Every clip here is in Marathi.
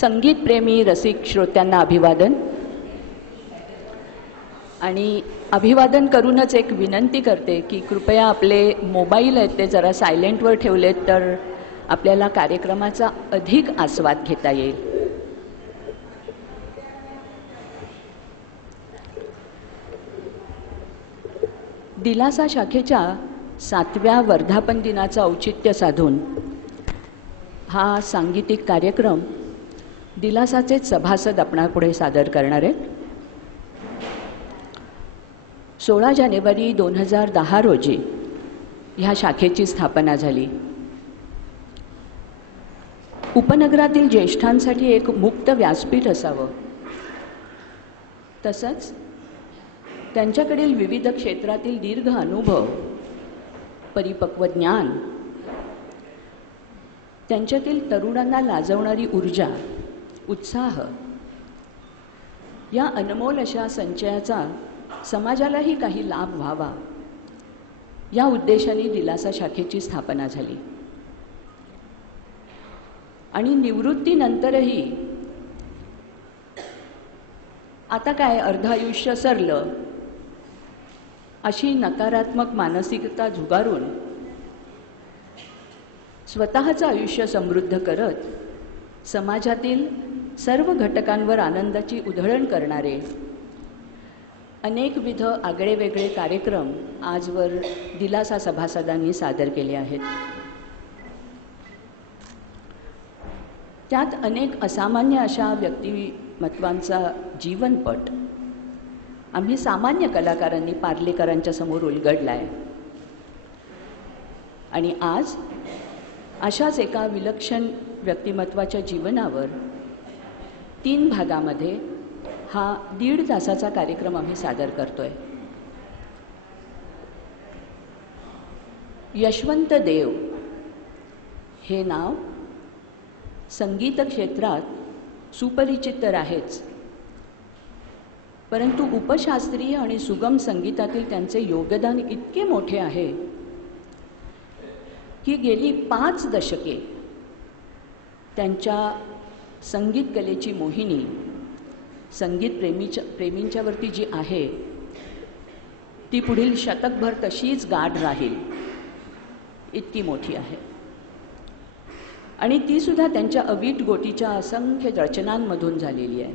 संगीतप्रेमी रसिक श्रोत्यांना अभिवादन. आणि अभिवादन करूनच एक विनंती करते की कृपया आपले मोबाईल आहेत ते जरा सायलेंटवर ठेवलेत तर आपल्याला कार्यक्रमाचा अधिक आस्वाद घेता येईल. दिलासा शाखेच्या 7व्या वर्धापन दिनाचं औचित्य साधून हा सांगीतिक कार्यक्रम दिलासाचेच सभासद आपणापुढे सादर करणार आहेत. 16 जानेवारी 2010 रोजी ह्या शाखेची स्थापना झाली. उपनगरातील ज्येष्ठांसाठी एक मुक्त व्यासपीठ असावं, तसंच त्यांच्याकडील विविध क्षेत्रातील दीर्घ अनुभव, परिपक्व ज्ञान, त्यांच्यातील तरुणांना लाजवणारी ऊर्जा, उत्साह या अनमोल अशा संचयाचा समाजालाही काही लाभ व्हावा या उद्देशाने दिलासा शाखेची स्थापना झाली. आणि निवृत्तीनंतरही आता काय अर्धायुष्य सरलं अशी नकारात्मक मानसिकता झुगारून स्वतःचं आयुष्य समृद्ध करत समाजातील सर्व घटकांवर आनंदाची उधळण करणारे अनेकविध आगळेवेगळे कार्यक्रम आजवर दिलासा सभासदांनी सादर केले आहेत. त्यात अनेक असामान्य अशा व्यक्तिमत्वांचा जीवनपट आम्ही सामान्य कलाकारांनी पार्लेकरांच्या समोर उलगडला आहे. आणि आज अशाच एका विलक्षण व्यक्तिमत्वाच्या जीवनावर 3 भागामध्ये हा 1.5 तासाचा कार्यक्रम आम्ही सादर करतोय. यशवंत देव हे नाव संगीत क्षेत्रात सुपरिचित तर आहेच, परंतु उपशास्त्रीय आणि सुगम संगीतातील त्यांचे योगदान इतके मोठे आहे की गेली 5 दशके त्यांच्या संगीत कलेची मोहिनी संगीत प्रेमींच्यावरती जी आहे ती पुढील शतकभर तशीच गाढ राहील इतकी मोठी आहे. आणि ती सुद्धा त्यांच्या अवीट गोटीच्या असंख्य रचनांमधून झालेली आहे.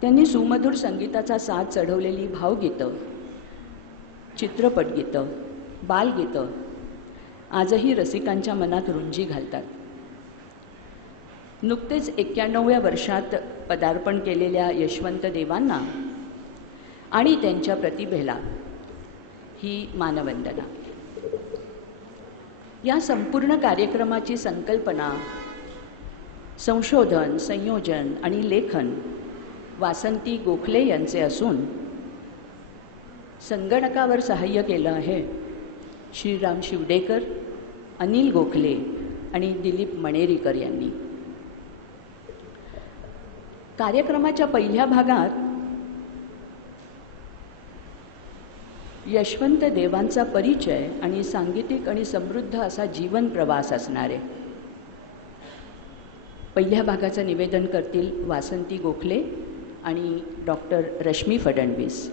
त्यांनी सुमधुर संगीताचा साथ चढवलेली भावगीतं, चित्रपटगीतं, बालगीतं आजही रसिकांच्या मनात रुंजी घालतात. नुकतेच 91व्या वर्षात पदार्पण केलेल्या यशवंत देवांना आणि त्यांच्या प्रतिभेला ही मानवंदना. या संपूर्ण कार्यक्रमाची संकल्पना, संशोधन, संयोजन आणि लेखन वासंती गोखले यांचे असून संगणकावर सहाय्य केलं आहे श्रीराम शिवडेकर, अनिल गोखले आणि दिलीप मणेरीकर यांनी. कार्यक्रमाच्या पहिल्या भागात यशवंत देवांचा परिचय आणि सांगीतिक आणि समृद्ध असा जीवन प्रवास असणार आहे. पहिल्या भागाचं निवेदन करतील वासंती गोखले आणि डॉक्टर रश्मी फडणवीस.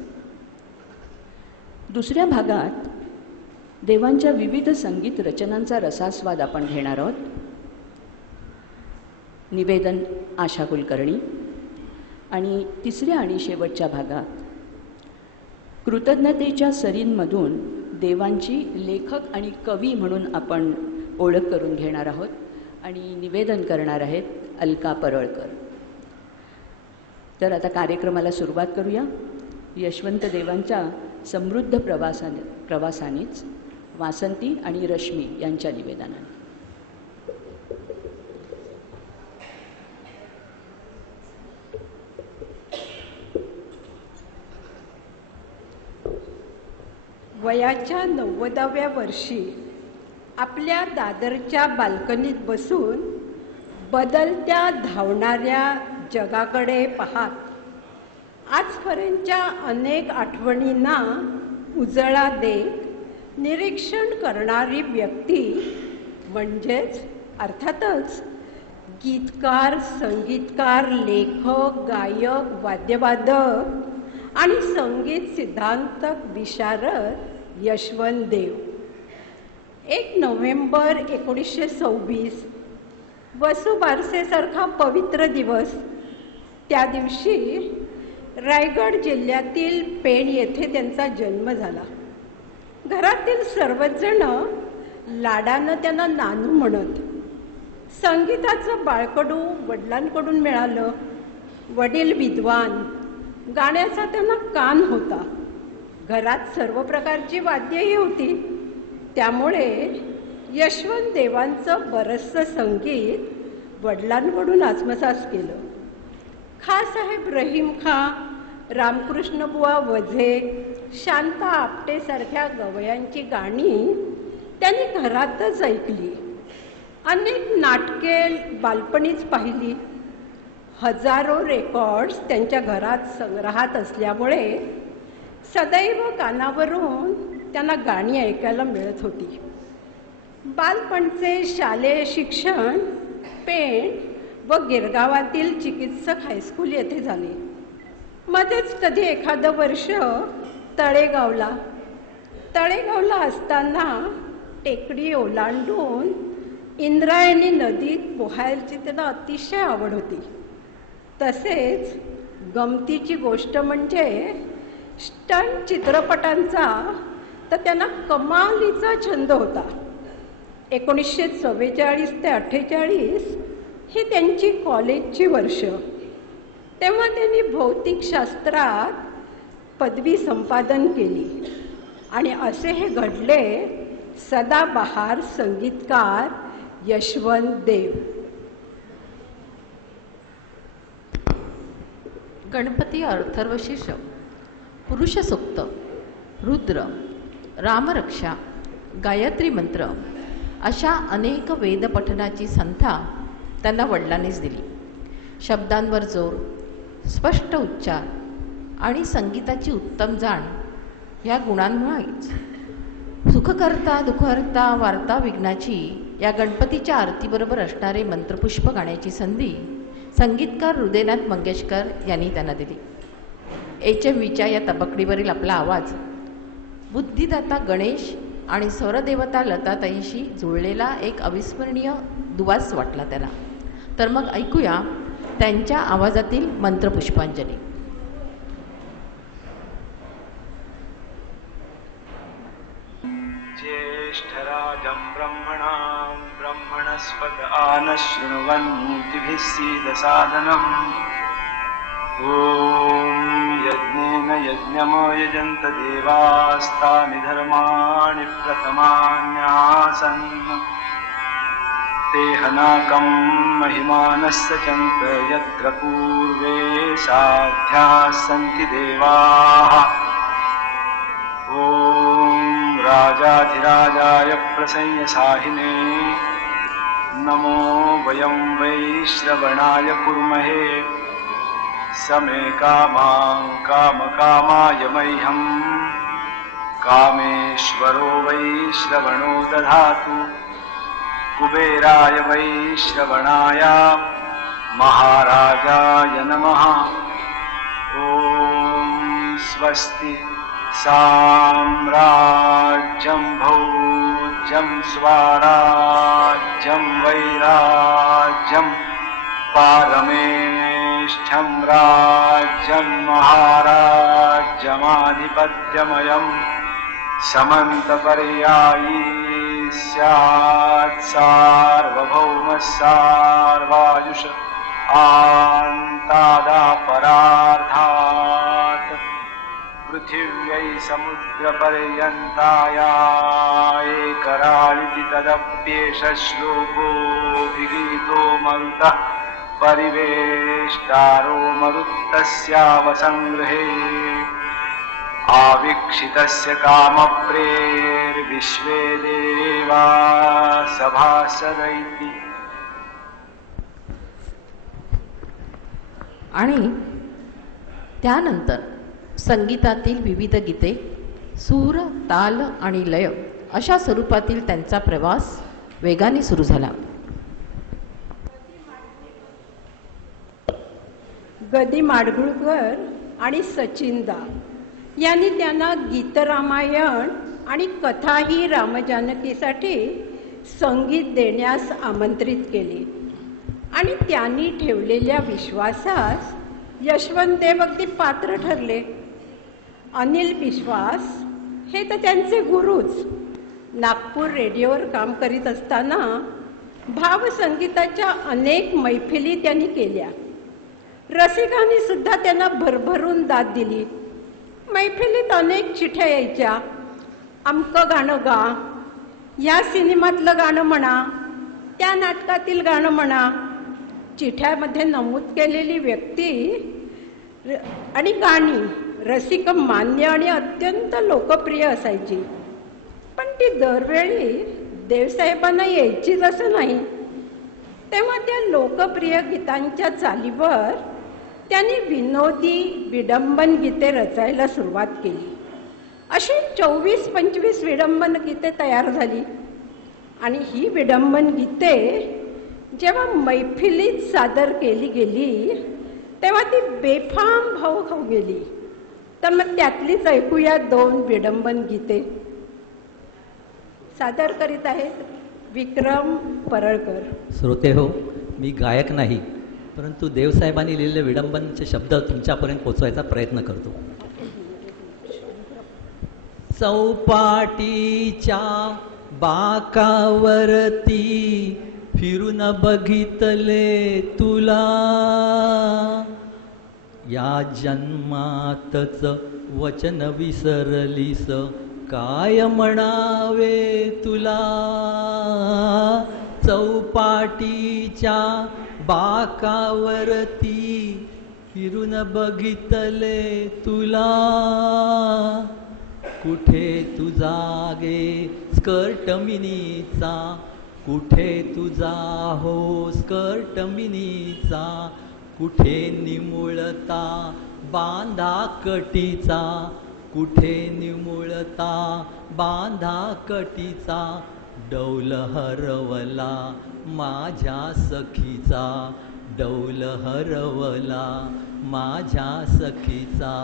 दुसऱ्या भागात देवांच्या विविध संगीत रचनांचा रसास्वाद आपण घेणार आहोत. निवेदन आशा कुलकर्णी. आणि तिसऱ्या आणि शेवटच्या भागात कृतज्ञतेच्या सरींमधून देवांची लेखक आणि कवी म्हणून आपण ओळख करून घेणार आहोत. आणि निवेदन करणार आहेत अलका परळकर. तर आता कार्यक्रमाला सुरुवात करूया. यशवंत देवांच्या समृद्ध प्रवासानेच वासंती आणि रश्मी यांच्या निवेदनाने. वयाच्या 90व्या वर्षी आपल्या दादरच्या बाल्कनीत बसून बदलत्या धावणाऱ्या जगाकडे पाहत आजपर्यंतच्या अनेक आठवणींना उजळा देत निरीक्षण करणारी व्यक्ती म्हणजेच अर्थातच गीतकार, संगीतकार, लेखक, गायक, वाद्यवादक आणि संगीत सिद्धांतक विशारद यशवंत देव. 1 नोव्हेंबर 1926 वसुबारसेसारखा पवित्र दिवस. त्या दिवशी रायगड जिल्ह्यातील पेण येथे त्यांचा जन्म झाला. घरातील सर्वच जण लाडानं त्यांना नानू म्हणत. संगीताचं बाळकडू वडिलांकडून मिळालं. वडील विद्वान, गाण्याचा त्यांना कान होता. घरात सर्व प्रकारची वाद्यही होती. त्यामुळे यशवंत देवांचं बरचसं संगीत वडिलांकडून आत्मसात केलं. खासाहेब रहीम खां, रामकृष्ण बुवा वझे, शांता आपटेसारख्या गवयांची गाणी त्यांनी घरातच ऐकली. अनेक नाटके बालपणीच पाहिली. हजारो रेकॉर्ड्स त्यांच्या घरात संग्रहात असल्यामुळे सदैव कानावरून त्यांना गाणी ऐकायला मिळत होती. बालपणचे शालेय शिक्षण पेण व गिरगावातील चिकित्सक हायस्कूल येथे झाले. मध्येच कधी एखादं वर्ष तळेगावला असताना टेकडी ओलांडून इंद्रायणी नदीत पोहायची त्यांना अतिशय आवड होती. तसेच गमतीची गोष्ट म्हणजे स्टंट चित्रपटांचा तर त्यांना कमालीचा छंद होता. 1944 ते 48 ही त्यांची कॉलेजची वर्ष. तेव्हा त्यांनी भौतिकशास्त्रात पदवी संपादन केली आणि असे हे घडले सदाबहार संगीतकार यशवंत देव. गणपती अथर्वशीर्ष, पुरुष सूक्त, रुद्र, रामरक्षा, गायत्री मंत्र अशा अनेक वेदपठनाची संथा त्यांना वडिलांनीच दिली. शब्दांवर जोर, स्पष्ट उच्चार आणि संगीताची उत्तम जाण या गुणांमुळेच सुखकर्ता दुःखहर्ता वार्ता विघ्नाची या गणपतीच्या आरतीबरोबर असणारे मंत्रपुष्प गाण्याची संधी संगीतकार हृदयनाथ मंगेशकर यांनी त्यांना दिली. HMVच्या या तबकडीवरील आपला आवाज बुद्धिदाता गणेश आणि स्वरदेवता लताताईंशी जुळलेला एक अविस्मरणीय दुवास वाटला त्याला. तर मग ऐकूया त्यांच्या आवाजातील मंत्रपुष्पांजली. ज्येष्ठराजं ब्रह्मणां ब्रह्मणस्पत आनशृण्वन्नोतिभिः सीदसादनम्. ॐ यज्ञेन यज्ञमयजन्त देवास्तानि धर्माणि प्रथमान्यासन्. ते हनाकं महिमानश्चन्त यत्र पूर्वे साध्याः सन्ति देवाः. ॐ राजाधिराजाय प्रसंयसाहिने नमो वयं वै श्रवणाय कुर्महे. समे कामां कामकामाय मह्यं कामेश्वरो वै श्रवणो दधातु. कुबेराय वै श्रवणाय महाराजाय नमः. ॐ स्वस्ति साम्राज्यं भौज्यं स्वाराज्यं वैराज्यं पारमेष्ठ्यं राज्यं महाराज्यमाधिपत्यमयं समन्तपर्यायी स्यात् सार्वभौमः सार्वायुष आन्तादापरार्धात्. पृथिव्यै समुद्रपर्यन्ताया एकराळिति तदप्येष श्लोकोऽभिगीतो मरुतः परिवेष्टारो मरुत्तस्यावसंगृहे. आवीक्षितस्य कामप्रेर्विश्वे देवा सभासदैति. आणि त्यानंतर संगीतातील विविध गीते, सूर, ताल आणि लय अशा स्वरूपातील त्यांचा प्रवास वेगाने सुरू झाला. गदी माडगुळकर आणि सचिनदा यांनी त्यांना गीतरामायण आणि कथाही रामजानकीसाठी संगीत देण्यास आमंत्रित केले आणि त्यांनी ठेवलेल्या विश्वासास यशवंत देव अगदी पात्र ठरले. अनिल विश्वास हे तर त्यांचे गुरुच. नागपूर रेडिओवर काम करीत असताना भावसंगीताच्या अनेक मैफिली त्यांनी केल्या. रसिकांनी सुद्धा त्यांना भरभरून दाद दिली. मैफिलीत अनेक चिठ्ठ्या यायच्या. अमकं गाणं गा, या सिनेमातलं गाणं म्हणा, त्या नाटकातील गाणं म्हणा. चिठ्ठ्यामध्ये नमूद केलेली व्यक्ती आणि गाणी रसिक मान्य आणि अत्यंत लोकप्रिय असायची. पण ती दरवेळी देवसाहेबांना यायचीच असं नाही. तेव्हा त्या लोकप्रिय गीतांच्या चालीवर त्यांनी विनोदी विडंबन गीते रचायला सुरुवात केली. अशी 24-25 विडंबन गीते तयार झाली आणि ही विडंबन गीते जेव्हा मैफिलीत सादर केली गेली तेव्हा ती बेफाम भाव खाऊ गेली. तर मग त्यातलीच ऐकूया 2 विडंबन गीते. सादर करीत आहेत विक्रम परळकर. श्रोते हो, मी गायक नाही, परंतु देवसाहेबांनी लिहिलेले विडंबनचे शब्द तुमच्यापर्यंत पोचवायचा प्रयत्न करतो. चौपाटीच्या बाकावरती फिरून बघितले तुला, या जन्मातच वचन विसरलीस, काय म्हणावे तुला. चौपाटीच्या बाकावरती फिरून बघितले तुला, कुठे तुझा गे स्कर्ट मिनीचा, कुठे तुझा हो स्कर्ट मिनीचा, कुठे निमुळता बांधा कटीचा, कुठे निमुळता बांधा कटीचा, डौल हरवला माझ्या सखीचा, डौल हरवला माझ्या सखीचा.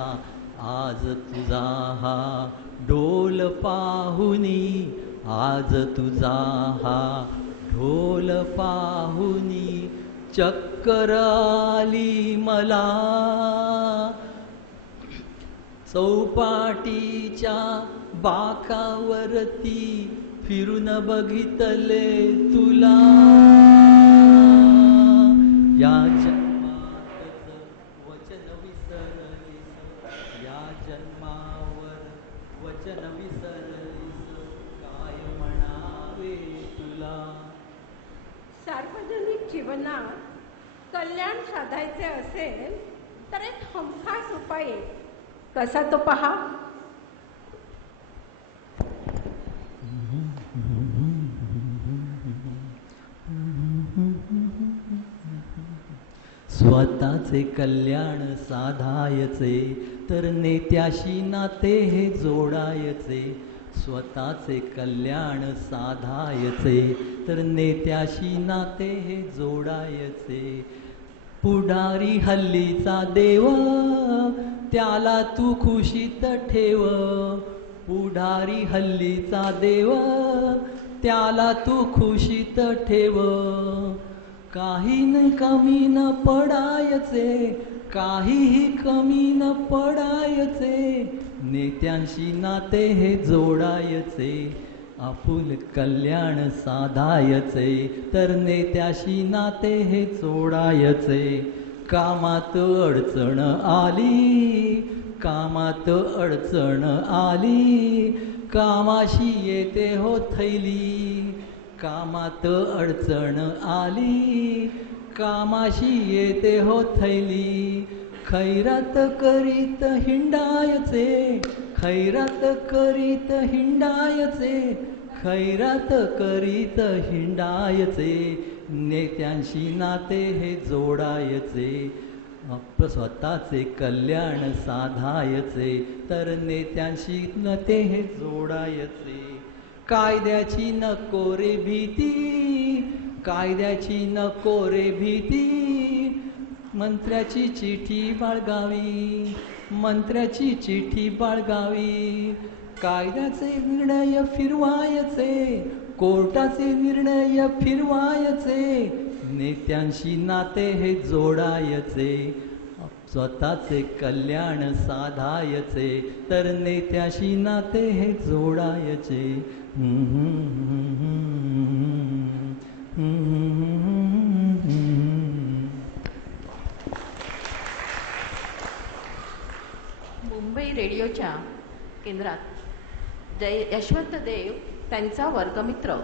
आज तुझा हा ढोल पाहुनी, आज तुझा हा ढोल पाहुनी, चक्कर आली मला. चौपाटीच्या बाकावरती फिरून बघितले तुला, या जन्मातच वचन विसरलीस, या जन्मावर वचन विसरलीस, काय म्हणावे तुला. सार्वजनिक जीवनात कल्याण साधायचे असेल तर एक हमखास उपाय आहे. कसा तो पहा. स्वतःचे कल्याण साधायचे तर नेत्याशी नाते हे जोडायचे. स्वतःचे कल्याण साधायचे तर नेत्याशी नाते हे जोडायचे. पुढारी हल्लीचा देव त्याला तू खुशीत ठेव, पुढारी हल्लीचा देव त्याला तू खुशीत ठेव. काही न कमी न पडायचे, काहीही कमी न पडायचे. नेत्यांशी नाते हे जोडायचे, आपुल कल्याण साधायचे तर नेत्याशी नाते हे जोडायचे. कामात अडचण आली, कामात अडचण आली, कामाशी येते हो थैली. कामात अडचण आली, कामाशी येते हो थैली. खैरात करीत हिंडायचे, खैरात करीत हिंडायचे, खैरात करीत हिंडायचे. नेत्यांशी नाते हे जोडायचे, आपलं स्वतःचे कल्याण साधायचे तर नेत्यांशी नाते हे जोडायचे. कायद्याची नको रे भीती, कायद्याची नको रे भीती, मंत्र्याची चिठी बाळगावी, मंत्र्याची चिठी बाळगावी, कायद्याचे निर्णय फिरवायचे, कोर्टाचे निर्णय फिरवायचे, नेत्यांशी नाते हे जोडायचे, स्वतःचे कल्याण साधायचे, तर नेत्याशी नाते हे जोडायचे. मुंबई रेडिओच्या केंद्रात यशवंत देव त्यांचा वर्गमित्र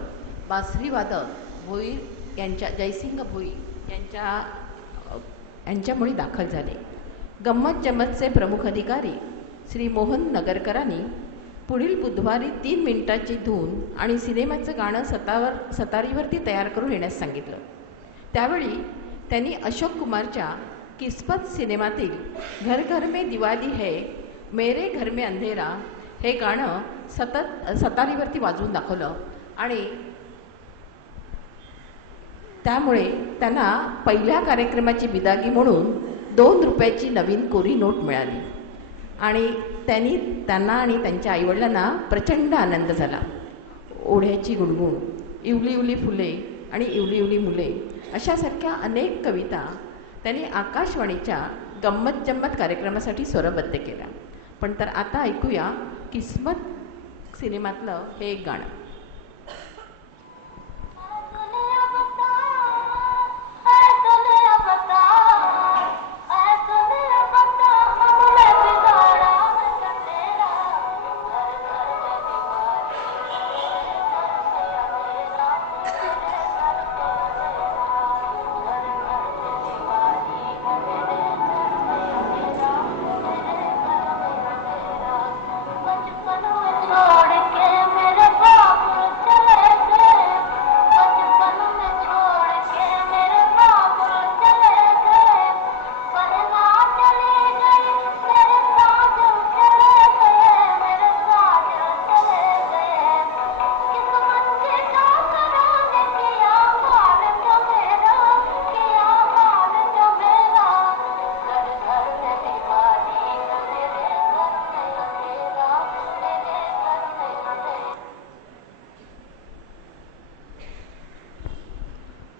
बासरीवादक भोईर यांच्या जयसिंग भोईर यांच्यामुळे दाखल झाले. गंमत जम्मतचे प्रमुख अधिकारी श्री मोहन नगरकरांनी पुढील बुधवारी 3 मिनिटाची धून आणि सिनेमाचं गाणं सतारीवरती तयार करून येण्यास सांगितलं. त्यावेळी त्यांनी अशोक कुमारच्या किस्मत सिनेमातील घर घर में दिवाली है, मेरे घर में अंधेरा हे गाणं सतारीवरती वाजवून दाखवलं आणि त्यामुळे त्यांना पहिल्या कार्यक्रमाची बिदागी म्हणून 2 रुपयाची नवीन कोरी नोट मिळाली आणि त्यांना आणि त्यांच्या आईवडिलांना प्रचंड आनंद झाला. ओढ्याची गुणगुण, इवली इवली फुले आणि इवली इवली मुले अशासारख्या अनेक कविता त्यांनी आकाशवाणीच्या गंमत जम्मत कार्यक्रमासाठी स्वरबद्ध केल्या. पण तर आता ऐकूया किस्मत सिनेमातलं हे एक गाणं.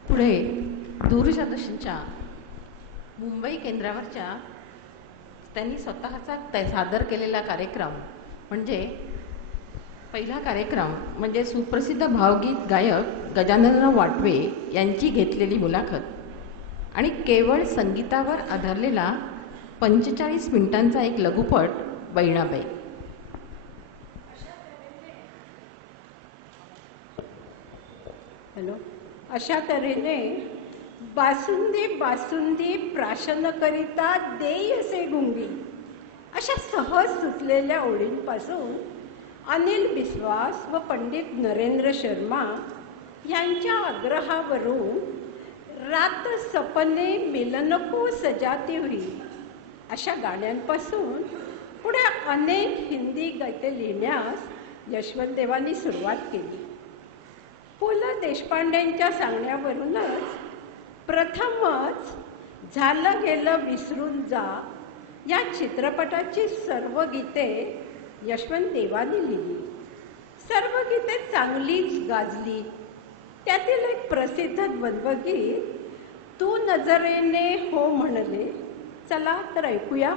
पुढे दूरदर्शनच्या मुंबई केंद्रावरच्या त्यांनी स्वतःचा सादर केलेला कार्यक्रम म्हणजे पहिला कार्यक्रम म्हणजे सुप्रसिद्ध भावगीत गायक गजाननराव वाटवे यांची घेतलेली मुलाखत आणि केवळ संगीतावर आधारलेला 45 मिनिटांचा एक लघुपट बहिणाबाई. हॅलो. अशा तऱ्हेने बासुंदी बासुंदी प्राशन करिता देयसे गुंगी अशा सहज सुचलेल्या ओळींपासून अनिल बिस्वास व पंडित नरेंद्र शर्मा यांच्या आग्रहावरून रात सपने मिलन को सजाती हुई अशा गाण्यांपासून पुढे अनेक हिंदी गीते लिहिण्यास यशवंत देवांनी सुरुवात केली. पु ल देशपांडेंच्या सांगण्यावरूनच प्रथमच झालं गेलं विसरून जा या चित्रपटाची सर्व गीते यशवंत देवांनी लिहिली. सर्व गीते चांगलीच गाजली. त्यातील एक प्रसिद्ध द्वंद्वगीत तू नजरेने हो म्हणले. चला तर ऐकूया.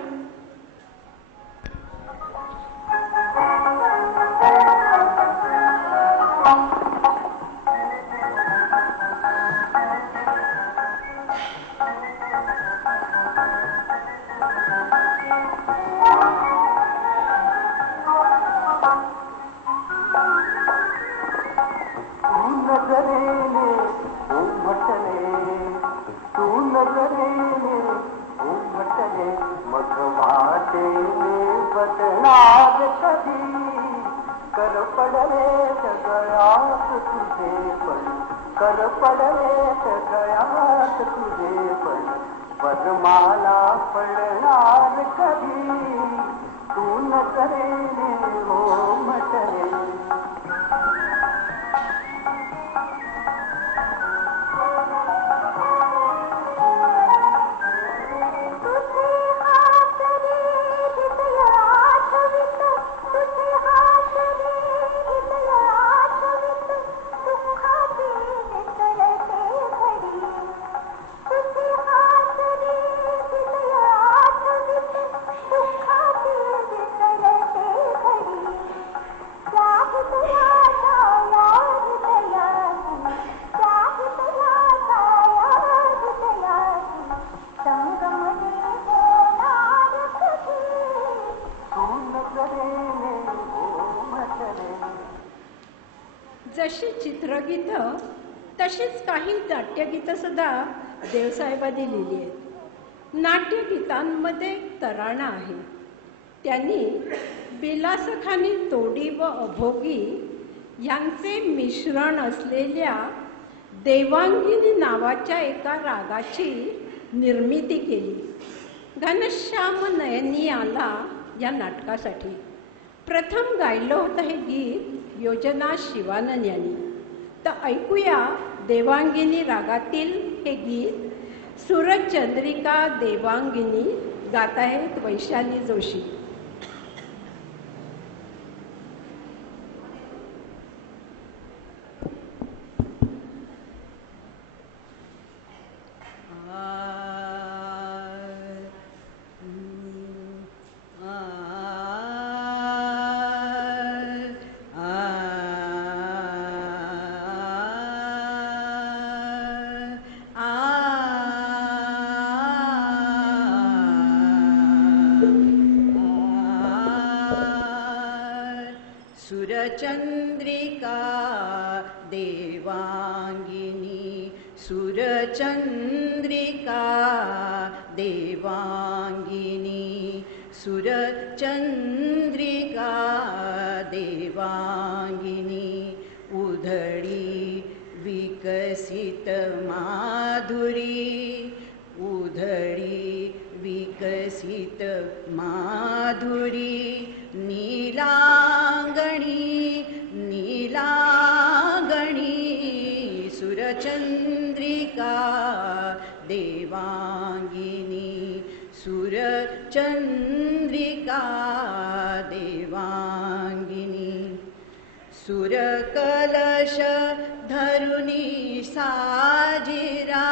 जशी चित्रगीतं तशीच काही नाट्यगीतं सुद्धा देवसाहेबांनी लिहिली आहेत. नाट्यगीतांमध्ये तराणा आहे. त्यांनी बिलासखानी तोडी व अभोगी यांचे मिश्रण असलेल्या देवांगिनी नावाच्या एका रागाची निर्मिती केली. घनश्याम नयनी आला या नाटकासाठी प्रथम गायलं होतं हे गीत योजना शिवानंद यांनी. तर ऐकूया देवांगिनी रागातील हे गीत. सूरजचंद्रिका देवांगिनी गात आहेत वैशाली जोशी. सुरचंद्रिका देवांगिनी सुरचंद्रिका देवांगिनी सुरचंद्रिका देवांगिनी उधळी विकसित माधुरी उधळी विकसित माधुरी नीलांगणी नीलांगणी सुरचंद्रिका देवांगिनी सुरचंद्रिका देवांगिनी सुरकलश धरुनी साजिरा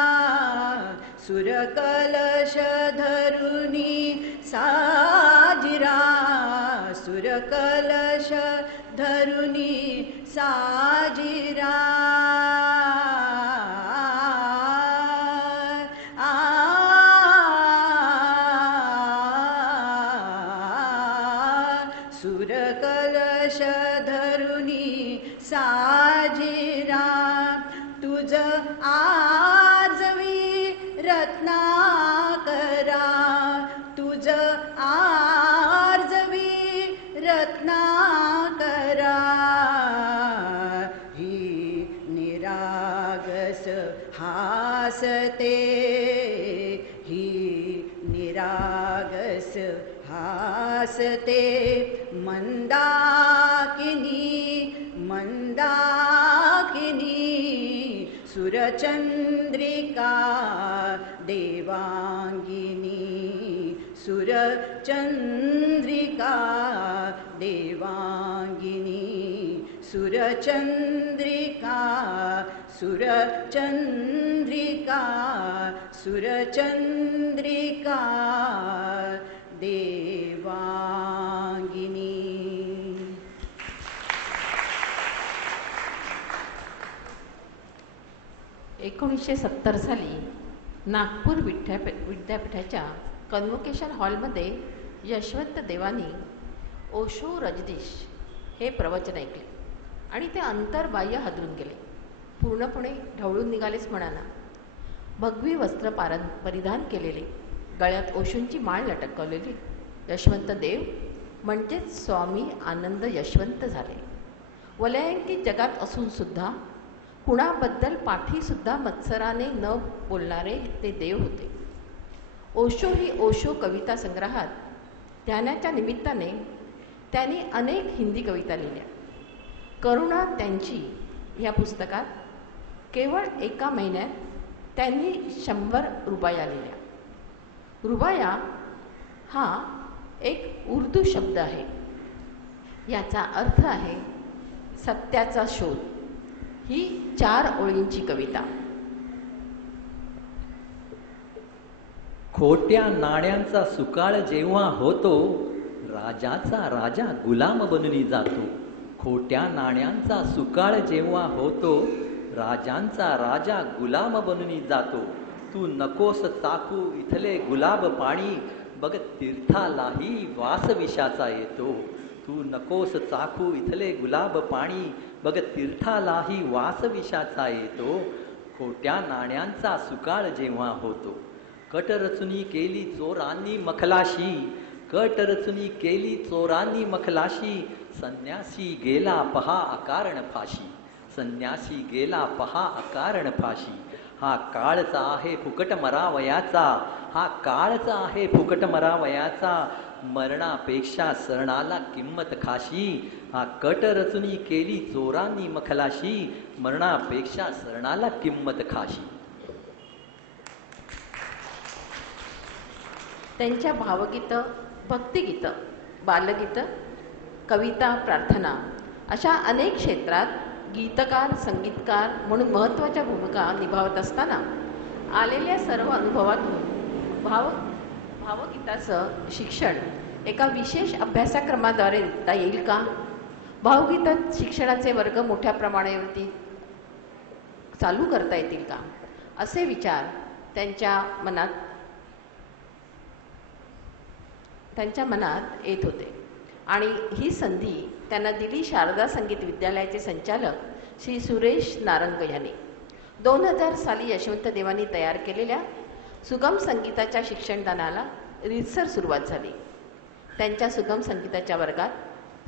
सुरकलश धरुनी साजिरा सुरकलश धरुनी साजिरा सुरकलश धरुनी साजिरा तुझ आजवी रत्नाकरा तुझ आजवी रत्नाकरा ही निरागस हासते ही निरागस हासते मंदाकिनी मंदाकिनी सुरचंद्रिका देवांगिनी सुरचंद्रिका देवांगिनी सुरचंद्रिका सुरचंद्रिका सुरचंद्रिका देवांगिनी. 1970 साली नागपूर विद्यापीठाच्या कन्व्होकेशन हॉलमध्ये यशवंत देवानी ओशो रजनीश हे प्रवचन ऐकले आणि ते अंतर्बाह्य हादरून गेले. पूर्णपणे ढवळून निघालेच म्हणाला. भगवी वस्त्र परिधान केलेले, गळ्यात ओशोंची माळ लटकवलेली यशवंत देव म्हणजेच स्वामी आनंद यशवंत झाले. वलयांकित जगात असून सुद्धा कुणाबद्दल पाठीसुद्धा मत्सराने न बोलणारे ते देव होते. ओशो ही ओशो कविता संग्रहात ध्यानाच्या निमित्ताने त्यांनी अनेक हिंदी कविता लिहिल्या. करुणा त्यांची या पुस्तकात केवळ एका महिन्यात त्यांनी 100 रुबाया लिहिल्या. रुबाया हा एक उर्दू शब्द आहे. याचा अर्थ आहे सत्याचा शोध. ही 4 ओळींची कविता. खोट्या नाण्यांचा सुकाळ जेव्हा होतो, राजाचा राजा गुलाम बनून जातो. खोट्या नाण्यांचा सुकाळ जेव्हा होतो, राजांचा राजा गुलाम बनून जातो. तू नकोस चाकू इथले गुलाब पाणी, बघ तीर्थालाही वास विषाचा येतो. तू नकोस चाखू इथले गुलाब पाणी, बघ तीर्थालाही वास विषाचा येतो, खोट्या नाण्यांचा सुकाळ जेव्हा होतो. कट रचुनी केली चोरांनी मखलाशी, कट रचुनी केली चोरांनी मखलाशी, संन्यासी गेला पहा अकारण फाशी, संन्यासी गेला पहा अकारण फाशी. हा काळचा आहे फुकट मरावयाचा, हा काळचा आहे फुकट मरावयाचा, मरणापेक्षा सरणाला किंमत खाशी. हा कट रचुनी केली चोरांनी मखलाशी, मरणापेक्षा सरणाला किंमत खाशी. त्यांच्या भावगीतं, भक्तिगीतं, बालगीतं, कविता, प्रार्थना अशा अनेक क्षेत्रात गीतकार, संगीतकार म्हणून महत्त्वाच्या भूमिका निभावत असताना आलेल्या सर्व अनुभवातून भावगीताचं शिक्षण एका विशेष अभ्यासक्रमाद्वारे देता येईल का? भावगीतात शिक्षणाचे वर्ग मोठ्या प्रमाणावरती चालू करता येतील का? असे विचार त्यांच्या मनात येत होते आणि ही संधी त्यांना दिली शारदा संगीत विद्यालयाचे संचालक श्री सुरेश नारंग यांनी. 2000 साली यशवंत देवांनी तयार केलेल्या सुगम संगीताच्या शिक्षणदानाला रीतसर सुरुवात झाली. त्यांच्या सुगम संगीताच्या वर्गात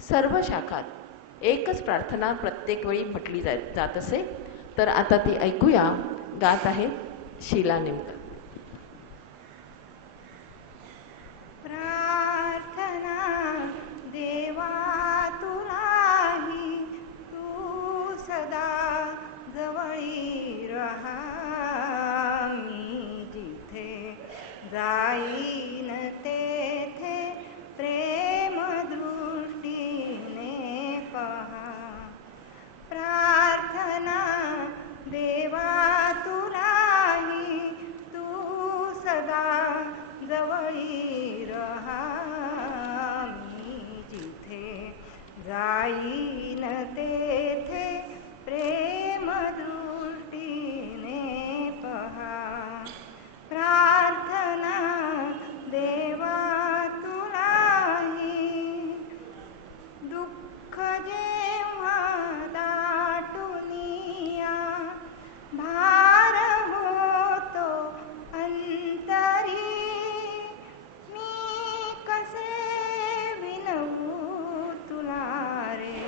सर्व शाखात एकच प्रार्थना प्रत्येक वेळी म्हटली जात असे. तर आता ती ऐकूया. गात आहेत शीला नेमकर. प्रार्थना देवा तुलाही, तू सदा जवळी रहा. मी जिथे जाईन तेथे प्रेम दृष्टीने पहा. प्रार्थना देवा तुलाही, तू सदा जवळी रहा. मी जिथे जाईन तेथे प्रेम दृष्टीने पहा. प्रार्थना देवा तुलाही, दुःख जेव्हा दाटुनिया भार होतो अंतरी. मी कसे विनवू तुला रे,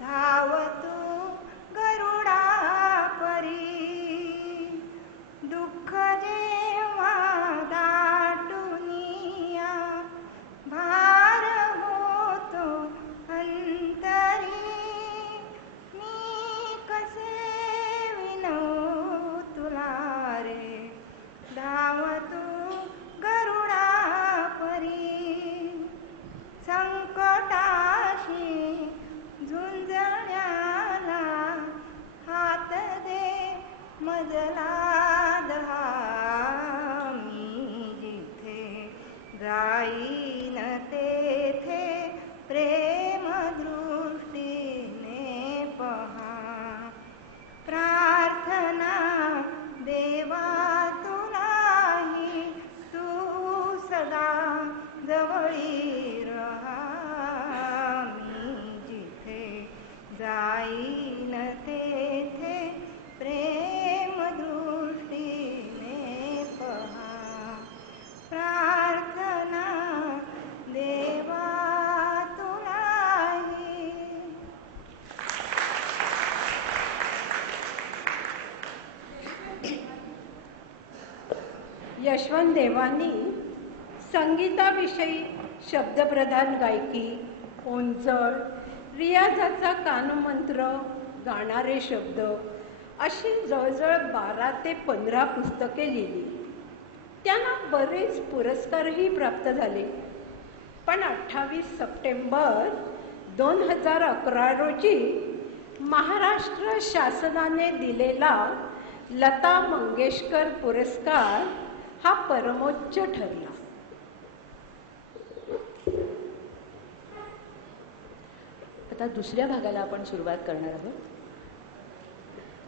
धावतू गरुडा परी. दुःख जेव्हा दाटुनिया भार होतो अंतरी. मी कसे विनवू तुला रे, धावतू गरुडा परी. संकटाशी झुंजण्याला हात दे मजला दहा. मी जिथे जाईन तेथे प्रेम दृष्टीने पहा. प्रार्थना देवा तुलाही, तू सदा जवळी रहा. मी जिथे जाईन तेथे प्रेम दृष्टीने पहा. प्रार्थना देवा तुलाही. यशवंत देवांनी संगीताविषयी शब्दप्रधान गायकी, ओंजळ, रियाजाचा कानमंत्र, गाणारे शब्द अशी जवळजवळ 12 ते 15 पुस्तके लिहिली. त्यांना बरेच पुरस्कारही प्राप्त झाले. पण 28 सप्टेंबर 2011 रोजी महाराष्ट्र शासनाने दिलेला लता मंगेशकर पुरस्कार हा परमोच्च ठरला. आता दुसऱ्या भागाला आपण सुरुवात करणार आहोत.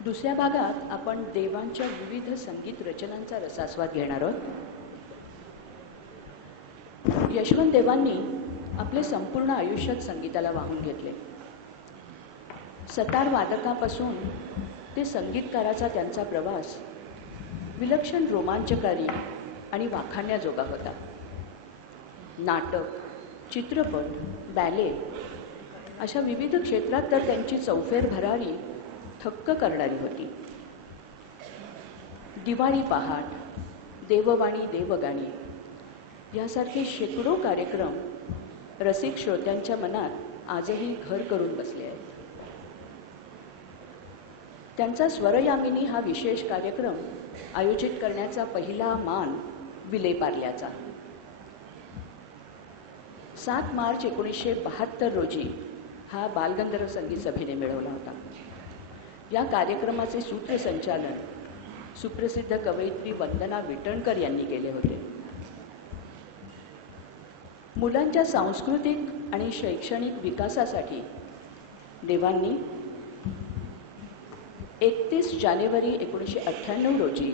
दुसऱ्या भागात आपण देवांच्या विविध संगीत रचनांचा रसास्वाद घेणार आहोत. यशवंत देवांनी आपले संपूर्ण आयुष्यात संगीताला वाहून घेतले. सतार वादकापासून ते संगीतकाराचा त्यांचा प्रवास विलक्षण रोमांचकारी आणि वाखाणण्याजोगा होता. नाटक, चित्रपट, बॅले अशा विविध क्षेत्रात तर त्यांची चौफेर भरारी थक्क करणारी होती. दिवाळी पहाट, देववाणी देवगाणी यासारखे शेकडो कार्यक्रम रसिक श्रोत्यांच्या मनात आजही घर करून बसले आहेत. त्यांचा स्वरयामिनी हा विशेष कार्यक्रम आयोजित करण्याचा पहिला मान विलेपार्ल्याचा. 7 मार्च 1972 रोजी हा बालगंधर्व संगीत सभेने मिळवला होता. या कार्यक्रमाचे सूत्रसंचालन सुप्रसिद्ध कवयित्री वंदना विटणकर यांनी केले होते. मुलांच्या सांस्कृतिक आणि शैक्षणिक विकासासाठी देवांनी 31 जानेवारी 1998 रोजी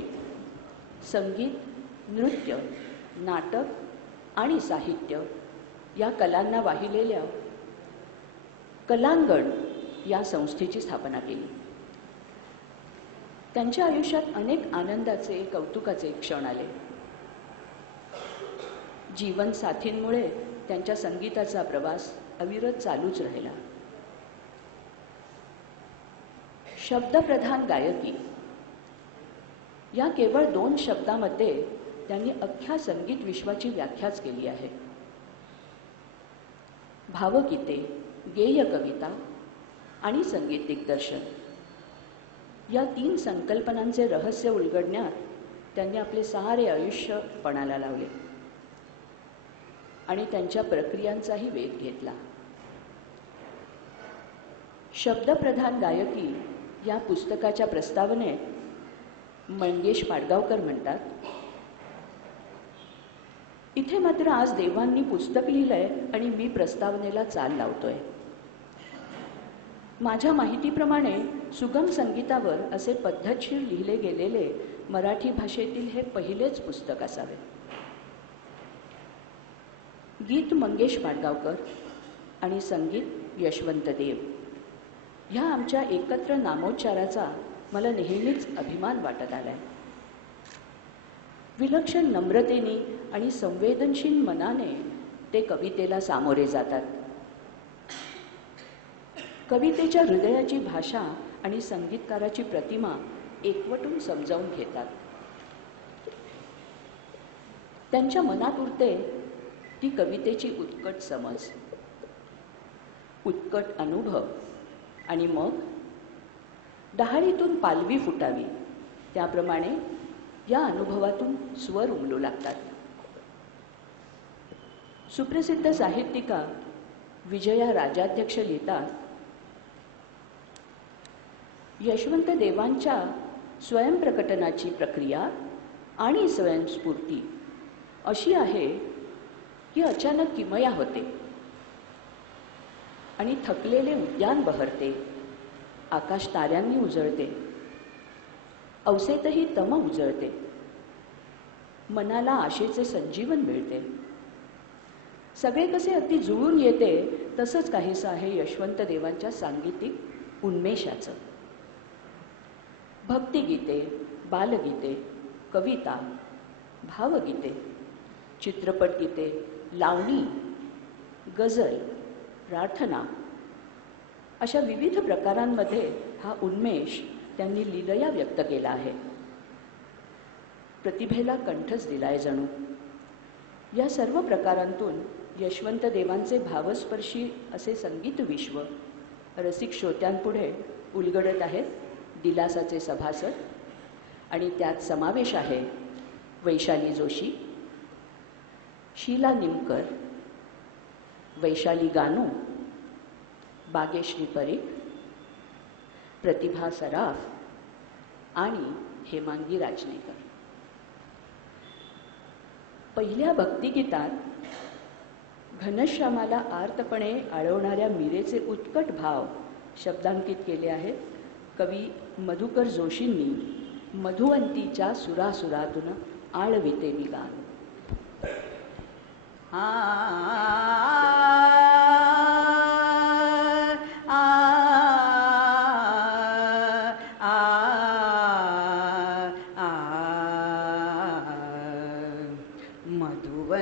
संगीत, नृत्य, नाटक आणि साहित्य या कलांना वाहिलेल्या कलांगण या संस्थेची स्थापना केली. त्यांच्या आयुष्यात अनेक आनंदाचे, कौतुकाचे क्षण आले. जीवनसाथींमुळे त्यांच्या संगीताचा प्रवास अविरत चालूच राहिला. शब्दप्रधान गायकी या केवळ 2 शब्दामध्ये त्यांनी अख्ख्या संगीत विश्वाची व्याख्याच केली आहे. भावगीते, गेय कविता आणि संगीत दिग्दर्शन या 3 संकल्पनांचे रहस्य उलगडण्यात त्यांनी आपले सारे आयुष्य पणाला लावले आणि त्यांच्या प्रक्रियांचाही वेध घेतला. शब्दप्रधान गायकी या पुस्तकाच्या प्रस्तावनेत मंगेश पाडगावकर म्हणतात, इथे मात्र आज देवांनी पुस्तक लिहिलंय आणि मी प्रस्तावनेला चाल लावतोय. माझ्या माहितीप्रमाणे सुगम संगीतावर असे पद्धतशीर लिहिले गेलेले मराठी भाषेतील हे पहिलेच पुस्तक असावे. गीत मंगेश पाडगावकर आणि संगीत यशवंत देव ह्या आमच्या एकत्र नामोच्चाराचा मला नेहमीच अभिमान वाटत आलाय. विलक्षण नम्रतेने आणि संवेदनशील मनाने ते कवितेला सामोरे जातात. कवितेच्या हृदयाची भाषा आणि संगीतकाराची प्रतिमा एकवटून समजावून घेतात. त्यांच्या मनात उरते ती कवितेची उत्कट समज, उत्कट अनुभव आणि मग डहाळीतून पालवी फुटावी त्याप्रमाणे या अनुभवातून स्वर उमलू लागतात. सुप्रसिद्ध साहित्यिका विजया राजाध्यक्ष लिहितात, यशवंत देवांच्या स्वयंप्रकटनाची प्रक्रिया आणि स्वयंस्फूर्ती अशी आहे की अचानक किमया होते आणि थकलेले उद्यान बहरते, आकाश ताऱ्यांनी उजळते, अवसेतही तम उजळते, मनाला आशेचे संजीवन मिळते. सगळे कसे अगदी जुळून येते तसंच काहीसं आहे यशवंत देवांच्या सांगीतिक उन्मेषाचं. भक्तिगीते, बालगीते, कविता, भावगीते, चित्रपटगीते, लावणी, गझल, प्रार्थना अशा विविध प्रकारांमध्ये हा उन्मेष त्यांनी लीलया व्यक्त केला आहे. प्रतिभेला कंठच दिलाय जणू. या सर्व प्रकारांतून यशवंत देवांचे भावस्पर्शी असे संगीत विश्व रसिक श्रोत्यांपुढे उलगडत आहेत दिलासाचे सभासद. आणि त्यात समावेश आहे वैशाली जोशी, शीला निमकर, वैशाली गानू, बागेश्री परीख, प्रतिभा सराफ आणि हेमांगी राजनेकर. पहिल्या भक्तिगीतात घनश्यामाला आर्तपणे आळवणाऱ्या मीरेचे उत्कट भाव शब्दांकित केले आहेत कवी मधुकर जोशींनी मधुवंतीच्या सुरासुरातून आळविते मी गान. आ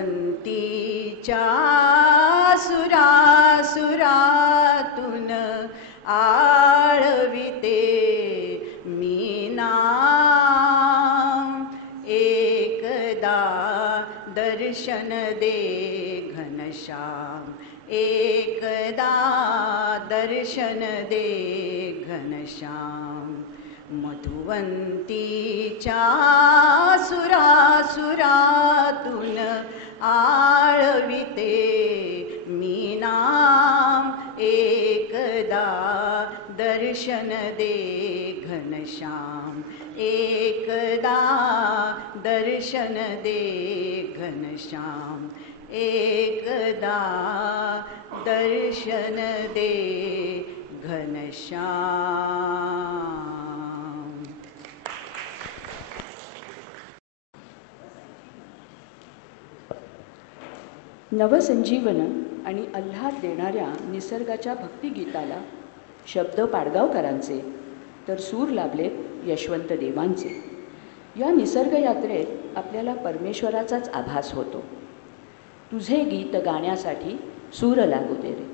मधुवंतीच्या सुरासुरातून आळविते मी नाम. एकदा दर्शन दे घनश्याम, एकदा दर्शन दे घनश्याम. मधुवंतीच्या सुरासुरातून आळविते मी नाम. एकदा दर्शन दे घनश्याम, एकदा दर्शन दे घनश्याम, एकदा दर्शन दे घनश्याम. नवसंजीवन आणि आल्हाद देणाऱ्या निसर्गाच्या भक्तिगीताला शब्द पाडगावकरांचे तर सूर लाभलेत यशवंत देवांचे. या निसर्ग यात्रेत आपल्याला परमेश्वराचाच आभास होतो. तुझे गीत गाण्यासाठी सूर लागू दे रे.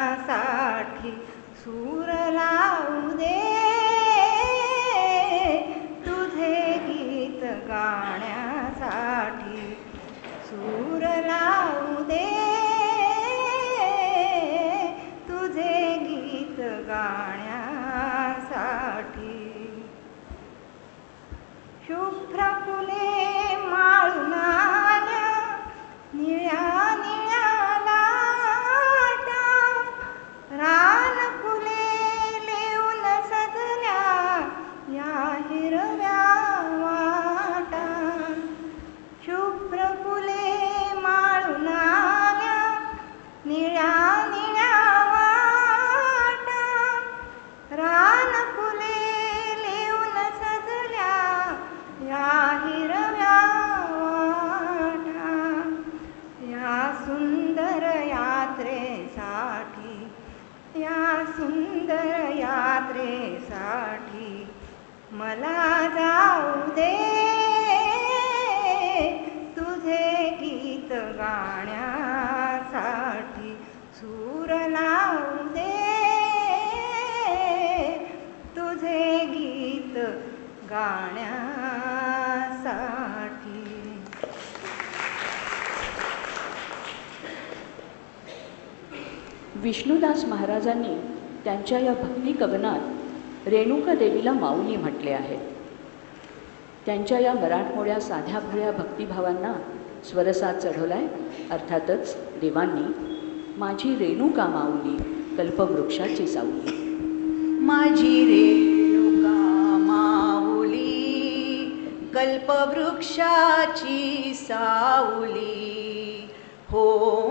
गाण्यासाठी सूर लावू दे, तुझे गीत गाण्यासाठी सूर लावू दे, तुझे गीत गाण्यासाठी. शुभ्र फुले माळून आल्या निळ्या निळ्या लाटा, रान फुले लिहून सजल्या या हिरव्या वाटा. शुभ्र फुले माळून आल्या निळ्या निळ्या वाटा, रान फुले लिहून सजल्या या हिरव्या वाटा. या सुंदर यात्रेसाठी, या सुंदर यात्रेसाठी मला जाऊ दे, तुझे गीत गाण्यासाठी सूर लावू दे, तुझे गीत गाण्यासाठी. विष्णुदास महाराजांनी त्यांच्या या भक्ती कवनात रेणुका देवीला माऊली म्हटले आहे. त्यांच्या या मराठमोळ्या साध्या भोळ्या भक्तिभावांना स्वरसाद चढवलाय अर्थातच देवांनी. माझी रेणुका माऊली कल्पवृक्षाची सावली. माझी रेणुका माऊली कल्पवृक्षाची सावली, हो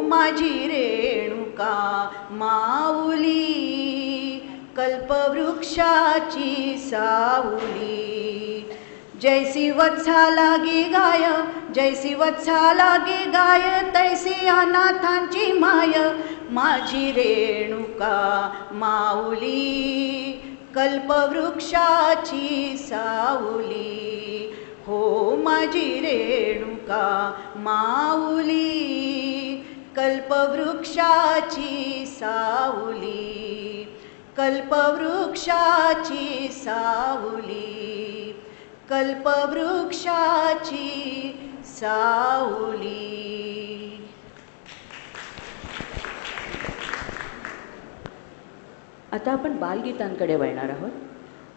माझी रेणुका माऊली कल्पवृक्षाची सावली. जैसी वत्सा लागी गाय, जैसी वत्सा लागी गाय, तैसी अनाथांची माय. माझी रेणुका माऊली कल्पवृक्षाची सावली, हो माझी रेणुका माऊली कल्पवृक्षाची सावली, कल्पवृक्षाची सावली, कल्पवृक्षाची सावली. आता आपण बालगीतांकडे वळणार आहोत.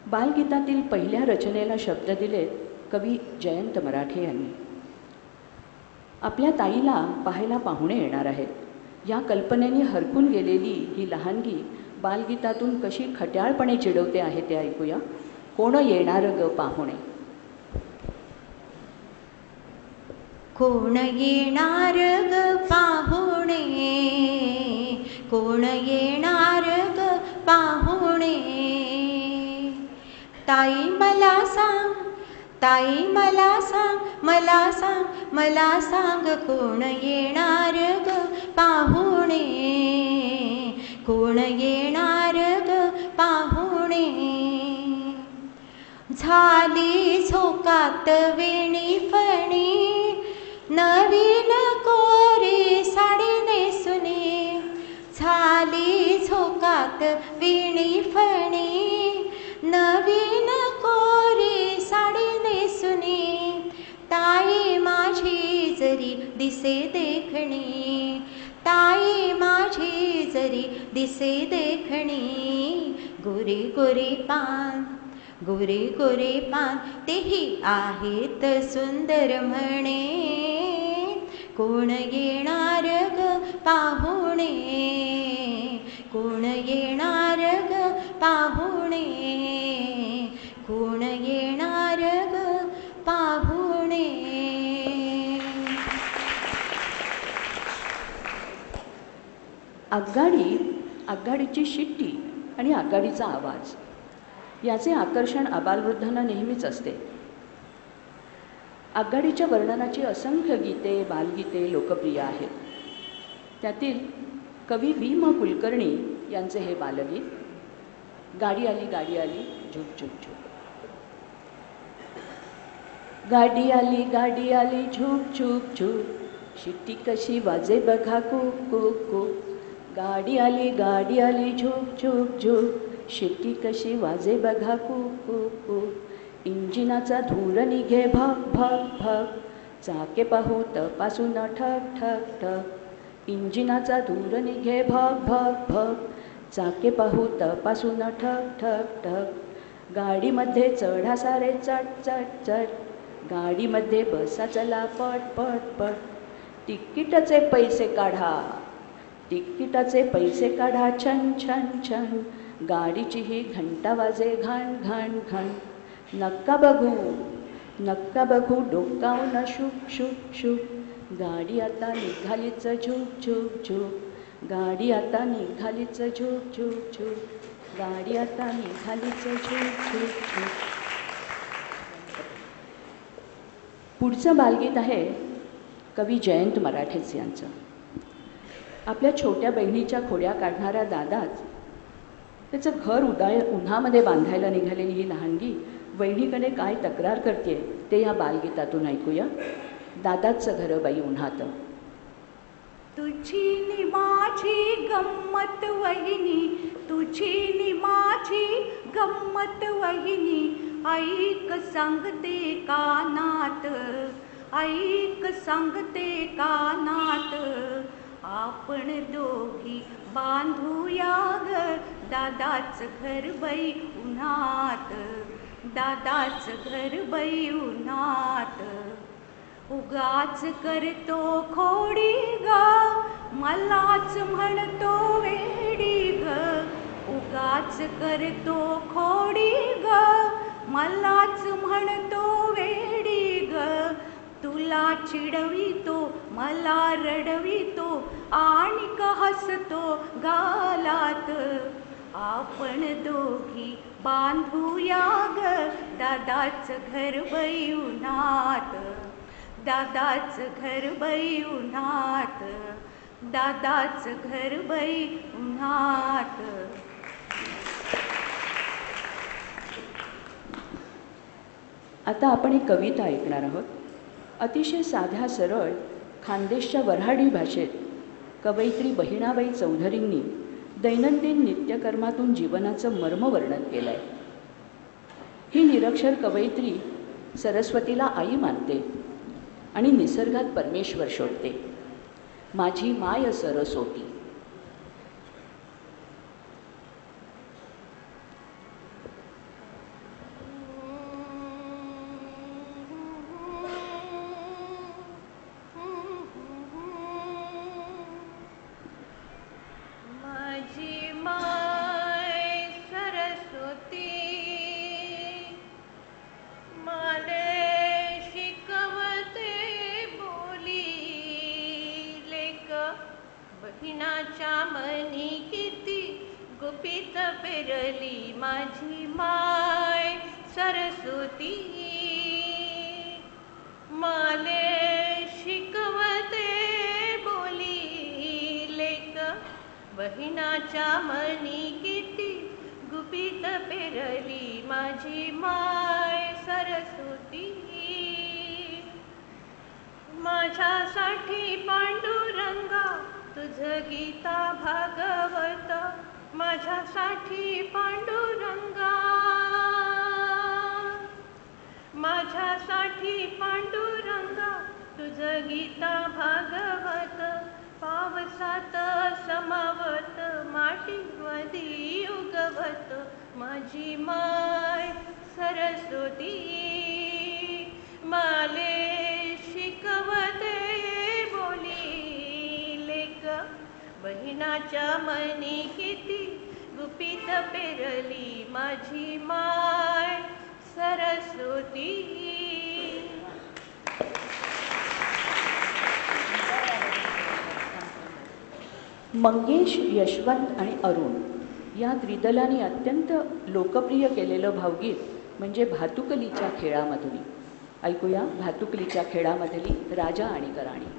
बालगीतातील पहिल्या रचनेला शब्द दिलेत कवी जयंत मराठे यांनी. आपल्या ताईला पाहायला पाहुणे येणार आहेत या कल्पनेने हरकून गेलेली ही लहानगी बालगीतातून कशी खट्याळपणे चिडवते आहे ते ऐकूया. कोण येणार ग पाहुणे. कोण येणार ग पाहुणे, कोण येणार ग पाहुणे. ताई मला सांग, ताई मला सांग, मला सांग, मला सांग, कोण येणार ग पाहुणे, कोण येणार ग पाहुणे. झाली झोकात वेणी फणी, नवीन कोरी साडी नेसुनी. झाली झोकात वेणी फणी, नवीन कोरी साडी नेसुनी. ताई माझी जरी दिसे देखणी, ताई माझी जरी दिसे देखणी. गोरे गोरे पान, गोरे गोरे पान, तेही आहेत सुंदर म्हणे. कोण येणार ग पाहुणे, कोण येणार ग पाहुणे, कोण येणार ग पाहुणे. आगगाडी, आगगाडीची शिट्टी आणि आगगाडीचा आवाज याचे आकर्षण आबालवृद्धांना नेहमीच असते. आगगाडीच्या वर्णनाची असंख्य गीते, बालगीते लोकप्रिय आहेत. त्यातील कवी वी म कुलकर्णी यांचे हे बालगीत. गाडी आली झुक झुक झुक. गाडी आली झुक झुक झुक, शिट्टी कशी वाजे बघा कुक कुक कुक. गाडी आली झुक झुक झुक, शिट्टी कशी वाजे बघा कुक कुक कुक. इंजिनाचा धूर निघे भक भक भक, चाके पाहू तपासून ठक ठक ठक. इंजिनाचा धूर निघे भक भक भक, चाके पाहू तपासून ठक ठक ठक. गाडीमध्ये चढा सारे चट चट चट, गाडीमध्ये बसा चला पट पट पट. तिकीटाचे पैसे काढा, तिकिटाचे पैसे काढा छन छन छन. गाडीची ही घंटा वाजे घण घण घण. नक्का बघू डोकावून शुक शुक शुक. गाडी आता निघालीच झुक झुक झुक, गाडी आता निघालीच झुक झुक झुक, गाडी आता निघालीच झुक झुक झुक. पुढचं बालगीत आहे कवी जयंत मराठेच यांचं. आपल्या छोट्या बहिणीच्या खोड्या काढणारा दादाच त्याचं घर उन्हामध्ये बांधायला निघालेली ही लहानगी वहिनीकडे काय तक्रार करते ते या बालगीतातून ऐकूया. दादाचं घर बाई उन्हात. तुझी नि माझी गंमत वहिनी, तुझी नि माझी गंमत वहिनी. ऐक सांगते कानात, ऐक सांगते कानात. आपण दोघी बांधूया ग दादाच घर बाई उन्हात, दादाच घर बाई उन्हात. उगाच करतो खोडी ग, मलाच म्हणतो वेडी ग. उगाच करतो खोडी ग, मलाच म्हणतो वेडी ग. तुला चिडवितो मला रडवितो, आणि हसतो गालात. आपण दोघी बांधूया ग दादाच घर बाई उन्हात, दादाच घर बाई उन्हात, दादाच घर बाई उन्हात. आता आपण एक कविता ऐकणार आहोत. अतिशय साध्या सरळ खानदेशच्या वऱ्हाडी भाषेत कवयित्री बहिणाबाई चौधरींनी दैनंदिन नित्यकर्मातून जीवनाचं मर्मवर्णन केलं आहे. ही निरक्षर कवयित्री सरस्वतीला आई मानते आणि निसर्गात परमेश्वर शोधते. माझी माय सरस्वती. माझी माय सरस्वती. माले शिकवते बोली लेक, बहिणाच्या मनी किती गुपित पेरली माझी माय सरस्वती. माझ्यासाठी पांडुरंगा तुझं गीता भागवत, माझ्यासाठी पांडुरंगा, माझ्यासाठी पांडुरंगा तुझं गीता भागवत. पावसात समावत मातीमध्ये उगवत माझी माय सरस्वती. माले शिकवते बोली लेक, बहिणाच्या मनी किती गुपित पेरली माझी माय सरस्वती. मंगेश, यशवंत आणि अरुण या त्रिदलाने अत्यंत लोकप्रिय केलेलं भावगीत म्हणजे भातुकलीच्या खेळामधुनी. ऐकूया भातुकलीच्या खेळामधली राजा आणि राणी.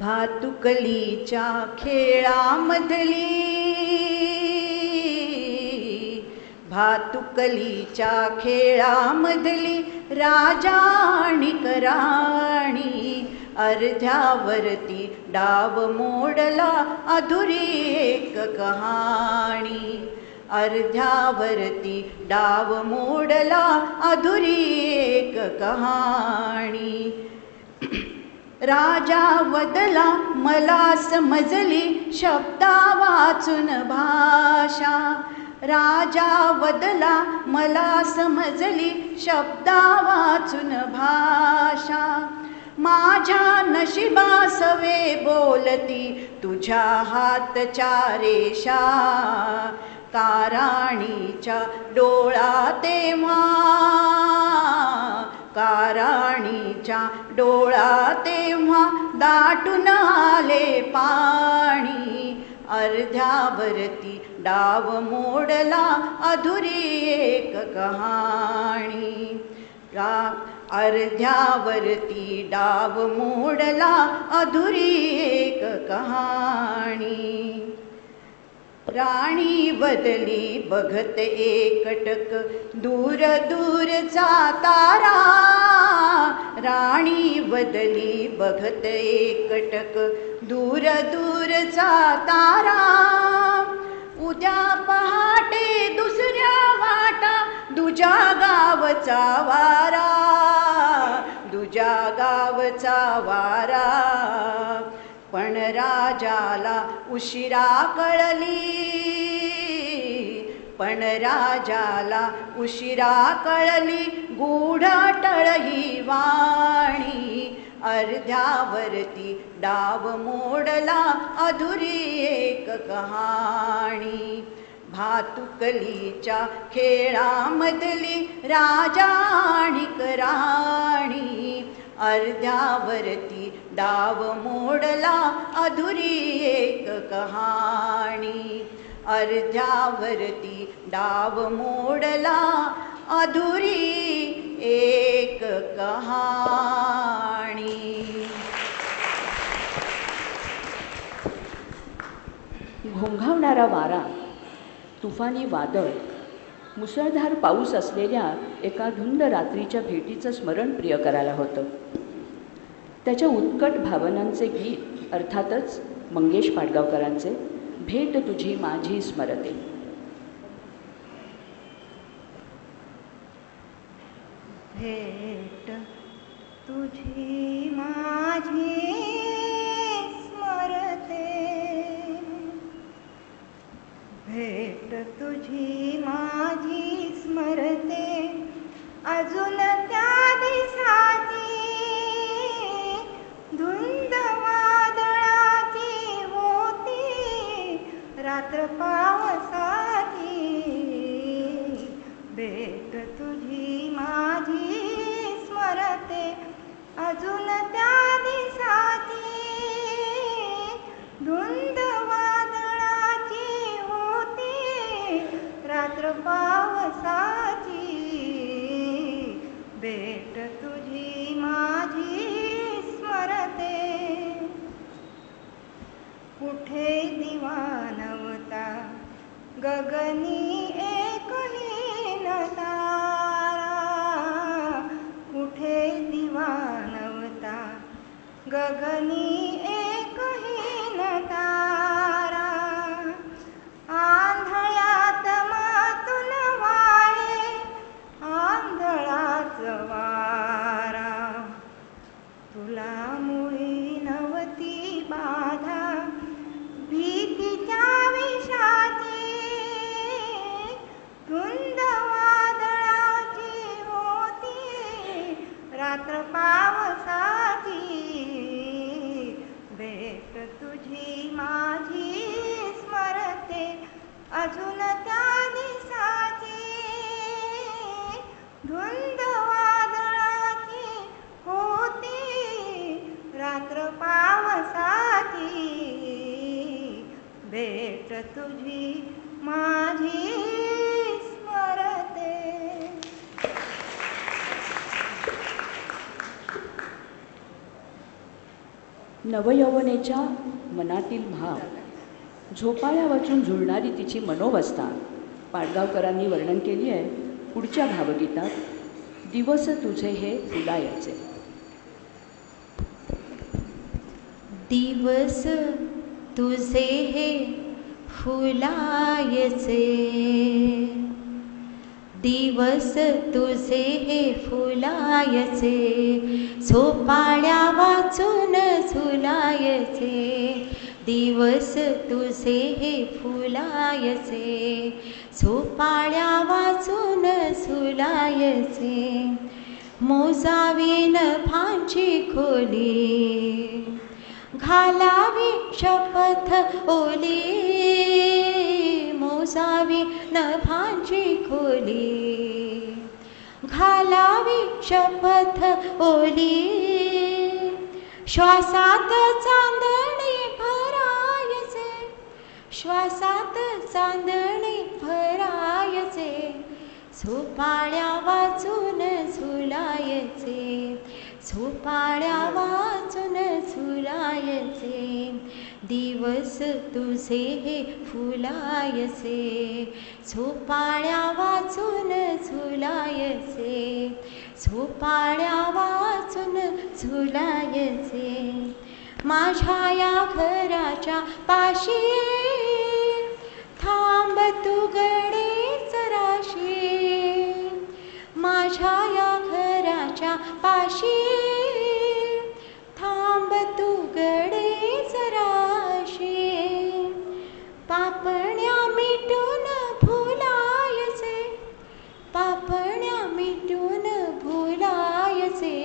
भातुकलीच्या खेळामधली, भातुकलीच्या खेळामधली राजा आणि राणी. अर्ध्यावरती डाव मोडला अधुरी एक कहाणी. अर्ध्यावरती डाव मोडला अधुरी एक कहाणी. राजा वदला मला समजली शब्दा वाचून भाषा. राजा वदला मला समजली शब्दा वाचून भाषा. माझ्या नशिबासवे बोलती तुझ्या हातच्या रेषा. काराणीच्या डोळा तेव्हा, काराणीच्या डोळा तेव्हा दाटून आले पाणी. अर्ध्यावरती डाव मोडला अधुरी एक कहाणी. अर्ध्यावरती डाव मोडला अधुरी एक कहाणी. राणी बदली बघत एकटक दूर दूरचा तारा. राणी बदली बघत एकटक दूर दूरचा तारा. उद्या पहाटे दुसऱ्या वाटा दुजा गावचा वारा. दुजा गावचा वारा. पण राजाला उशिरा कळली. पण राजाला उशिरा कळली गूढ टळही वाणी. अर्ध्यावरती डाव मोडला अधुरी एक कहाणी. भातुकलीच्या खेळामधली राजा आणि राणी. अर्ध्यावरती डाव मोडला अधुरी एक कहाणी. अर्ध्यावरती डाव मोडला अधुरी एक कहाणी. घोंघावणारा वारा, तुफानी वादळ, मुसळधार पाऊस असलेल्या एका धुंद रात्रीच्या भेटीचं स्मरण प्रियकराला होतं. त्याच्या उत्कट भावनांचे गीत अर्थातच मंगेश पाडगावकरांचे भेट तुझी माझी स्मरते. भेट तुझी माझी स्मरते. भेट तुझी माझी स्मरते. अजून त्या दिवसाची धुंद वादळाची होती रात्र पावसाची. भेट तुझी माझी स्मरते. अजून त्या दिवसाची धुंद वादळाची होती रात्र पावसाची भेट तुझी माझी स्मरते. कुठे दिवा नव्हता गगनी एकही न तारा, कुठे दिवा नव्हता गगनी एकही न तारा. आंधळ्यात मातून वाहे आंधळाच वारा, तुला मुळी नव्हती बाधा भीतीच्या विषाची. धुंद वादळाची होती रात्र पावसाची भेट तुझी माझी स्मरते अजून त्या दिसाची. धुंद वादळाची होती रात्र पावसाची भेट तुझी माझी स्मरते. नवयौवनेच्या मनातील भाव, झोपाळ्या वाचून झुलणारी तिची मनोवस्था पाडगावकरांनी वर्णन केली आहे पुढच्या भावगीतात. दिवस तुझे हे फुलायचे. दिवस तुझे हे फुलायचे, दिवस तुझे हे फुलायचे, झोपाळ्या वाचून झुलायचे. दिवस तुझे हे फुलायचे, झोपाळ्या वाचून झुलायचे. मोजावी नभांची खोली, घालावी शपथ ओली. मोजावी नभांची खोली, घालावी शपथ ओली. श्वासात चांदणे भरायचे, श्वासात चांदणे भरायचे. झोपाळ्या वाचून झुलायचे, झोपाळ्या वाचून झुलायचे. दिवस तुझे हे फुलायचे, झोपाळ्या वाचून झुलायचे. झोपाळ्या वाचून झुलायचे. माझ्या या घराच्या पाशी थांब तू गडे जराशी. माझ्या या घराच्या पाशी थांब तू गडे जराशी. पापण्या मिटून भुलायचे, पापण्या मिटून भुलायचे.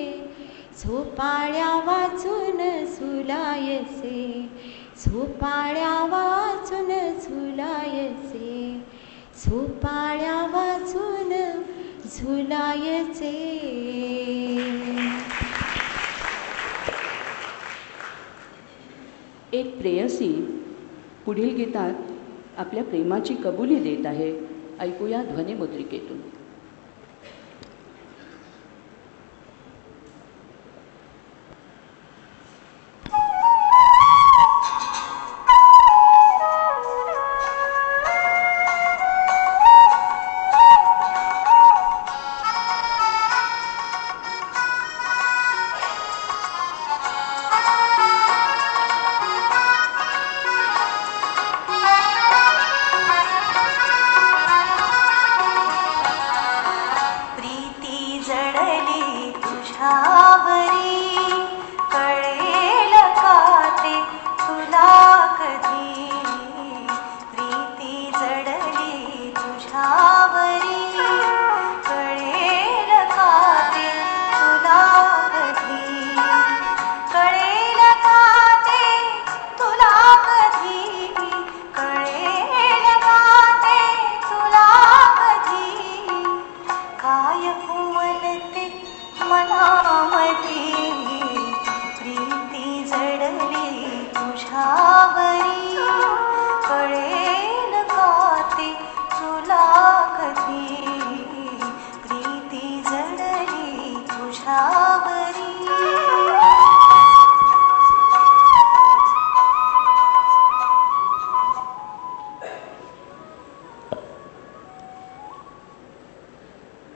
झोपाळ्या वाचून झुलायचे, झोपाळ्या वाचून झुलायचे. झोपाळ्या वाचून झुलायचे. एक प्रेयसी पुढील गीतात आपल्या प्रेमाची कबुली देत आहे. ऐकूया ध्वनिमुद्रिकेतून.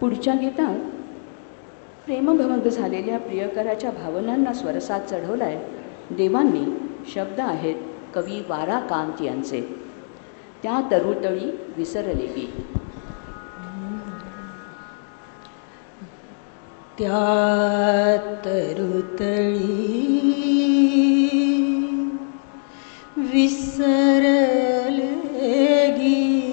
पुढच्या गीतात प्रेमभंग झालेल्या प्रियकराच्या भावनांना स्वरसात चढवलाय देवांनी. शब्द आहेत कवी वारा कांत यांचे. त्या तरुतळी विसरले गी. त्या तरुतळी विसरले गीत,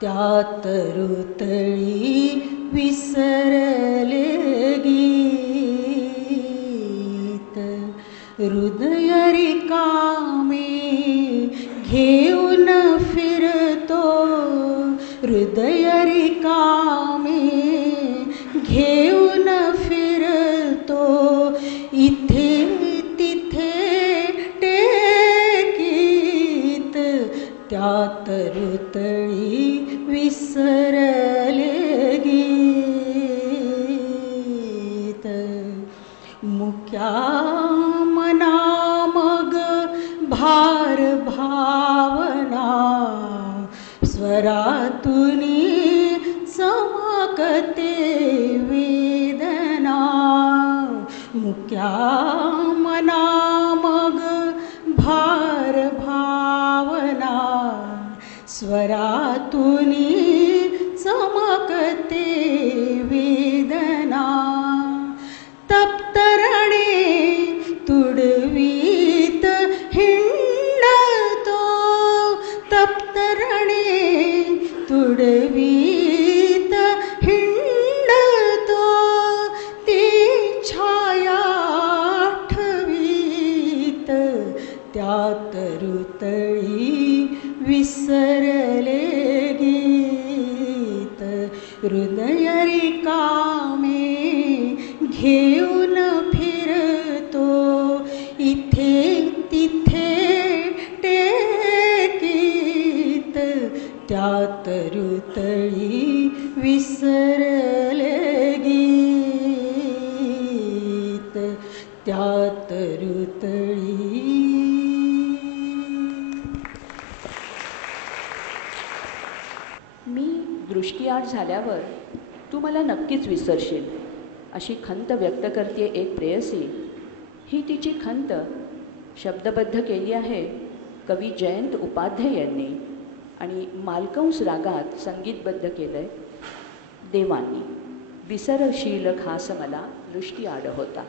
त्या तरुतळी विसरले गीत, हृदय रिकामे घेऊन फिरतो, हृदय रिकामे घेऊन फिरतो, इथे तिथे टेकीत, त्या तरुतळी विसरले गीत. मुक्या मना मग भार भावना, स्वरातुनी चमकते वेदना, मुक्या मना मग भार भावना, स्वरातुनी चमकते वेदना, तप्तरणे तुडवीत हिंडतो, तप्तरणे तुडवीत हिंडतो, ती छाया आठवीत, त्या तरुतळी विसरले गीत, हृदय रिकामे घेऊन फिरतो, इथे तिथे टेकीत, त्या तरुतळी विसरले गीत, त्या तरुतळी. मी दृष्टीआड झाल्यावर तू मला नक्कीच विसरशील अशी खंत व्यक्त करते एक प्रेयसी. ही तिची खंत शब्दबद्ध केली आहे कवी जयंत उपाध्याय यांनी आणि मालकंस रागात संगीतबद्ध केलं आहे देवांनी. विसरशील खास मला दृष्टीआड होता.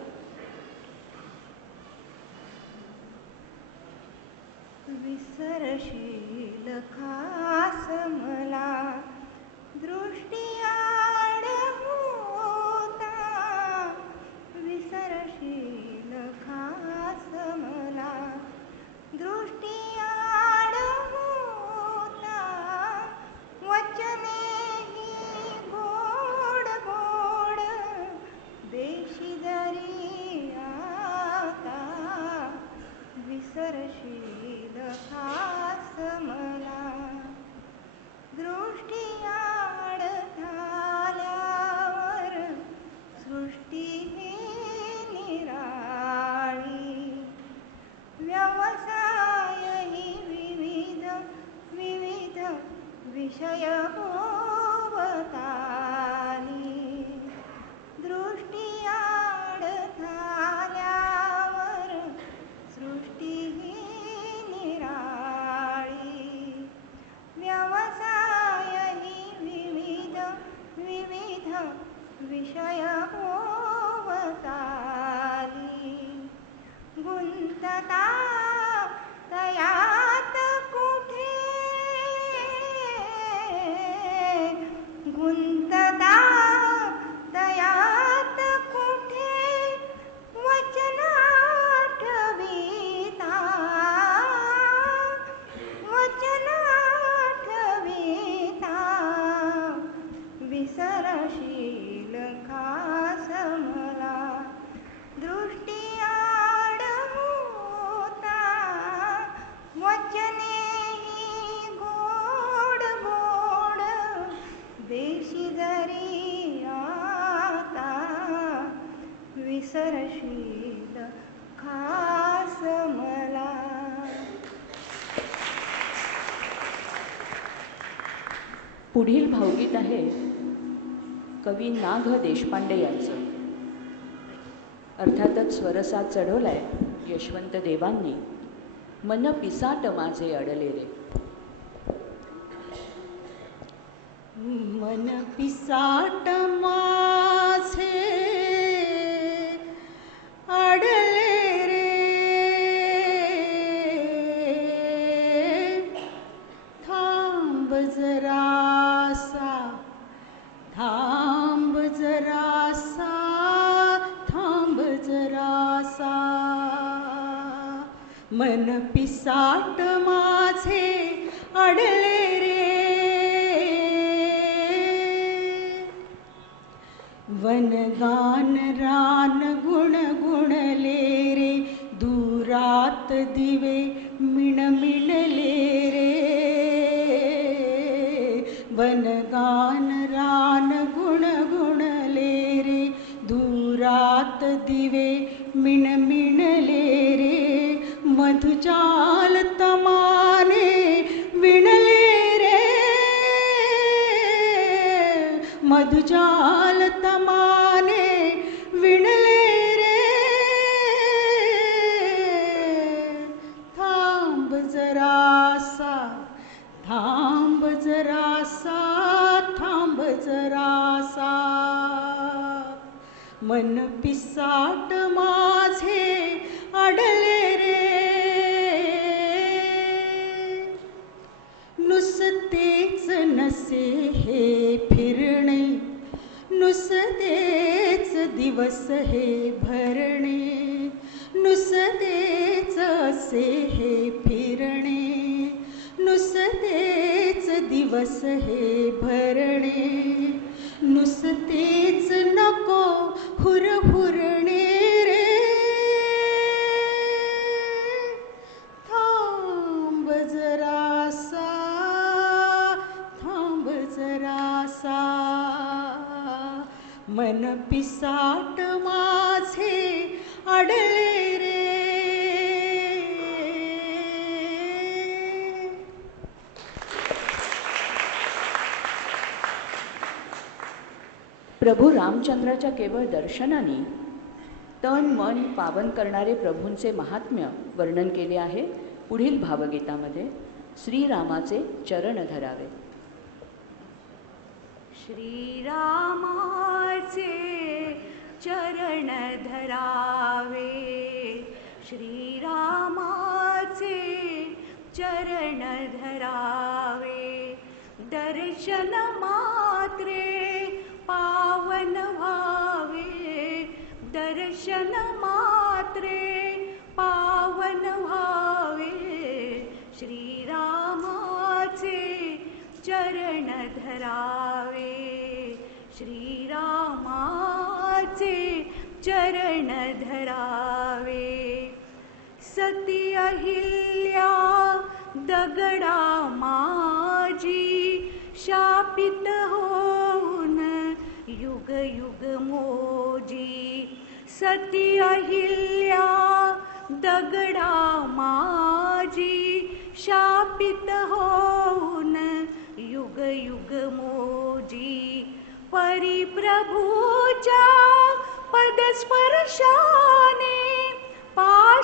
विसरशील खास मला दृष्टीआड होता, विसरशील खास मला दृष्टीआड होता, वचनेही गोड गोड देशी जरी आता, विसरशील खास मला दृष्टीआड झाल्यावर सृष्टी ही निराळी, व्यवसाय ही विविध विविध विषय भोवताली, दृष्टीआड झाल्यावर सृष्टी ही निराळी, व्यवसाय ही विविध विविध विषय भोवताली, गुंतता तयात कुठे, गुंतता तयात कुठे वचन आठविता, वचन आठविता, विसरशील खास मला दृष्टीआड होता, वचनेही गोड गोड देशी जरी आता, विसरशील खास मला. पुढील भावगीत आहे कवी ना. घ. देशपांडे यांचं. अर्थातच स्वरसाद चढवलाय यशवंत देवांनी. मन पिसाट माझे अडले रे. मन पिसाट माझे अडले रे, थांब जरासा, थांब जरासा, थांब जरासा. मन पिसाट माझे अडले रे, वनगान रान गुणगुणले रे, दुरात दिवे मिणमिणले रे. वनगान रान गुणगुणले रे, दुरात दिवे मिणमिणले रे. मधुजाल तमाने विणले रे, मधुजाल तमाने विणले रे. थांब जरासा, थांब जरासा, थांब जरासा. मन पिसाट माझे अडले रे, नुसतेच नसे हे फिरणे, नुसतेच दिवस हे भरणे, नुसतेच असे हे फिरणे, नुसतेच दिवस हे भरणे. नुसतेच नको हुरहुरणे रे, थांब जरासा, थांब जरासा. मन पिसाट माझे अडले रे. प्रभू रामचंद्राच्या केवळ दर्शनाने तन मन पावन करणारे प्रभूंचे महात्म्य वर्णन केले आहे पुढील भावगीतामध्ये. श्रीरामाचे चरण धरावे. श्रीरामाचे चरण धरावे, श्रीरामाचे चरण धरावे. दर्शन मात्रे पावन व्हावे, दर्शन मात्रे पावन व्हावे. श्रीरामाचे चरण धरावे, श्रीरामाचे चरण धरावे. सती अहिल्या दगडा माझी, शापित होऊन युग युग मोजी. सती अहिल्या दगडा माझी, शापित होऊन युग युग मोजी. परिप्रभूच्या पदस्पर्शाने पाषाणासही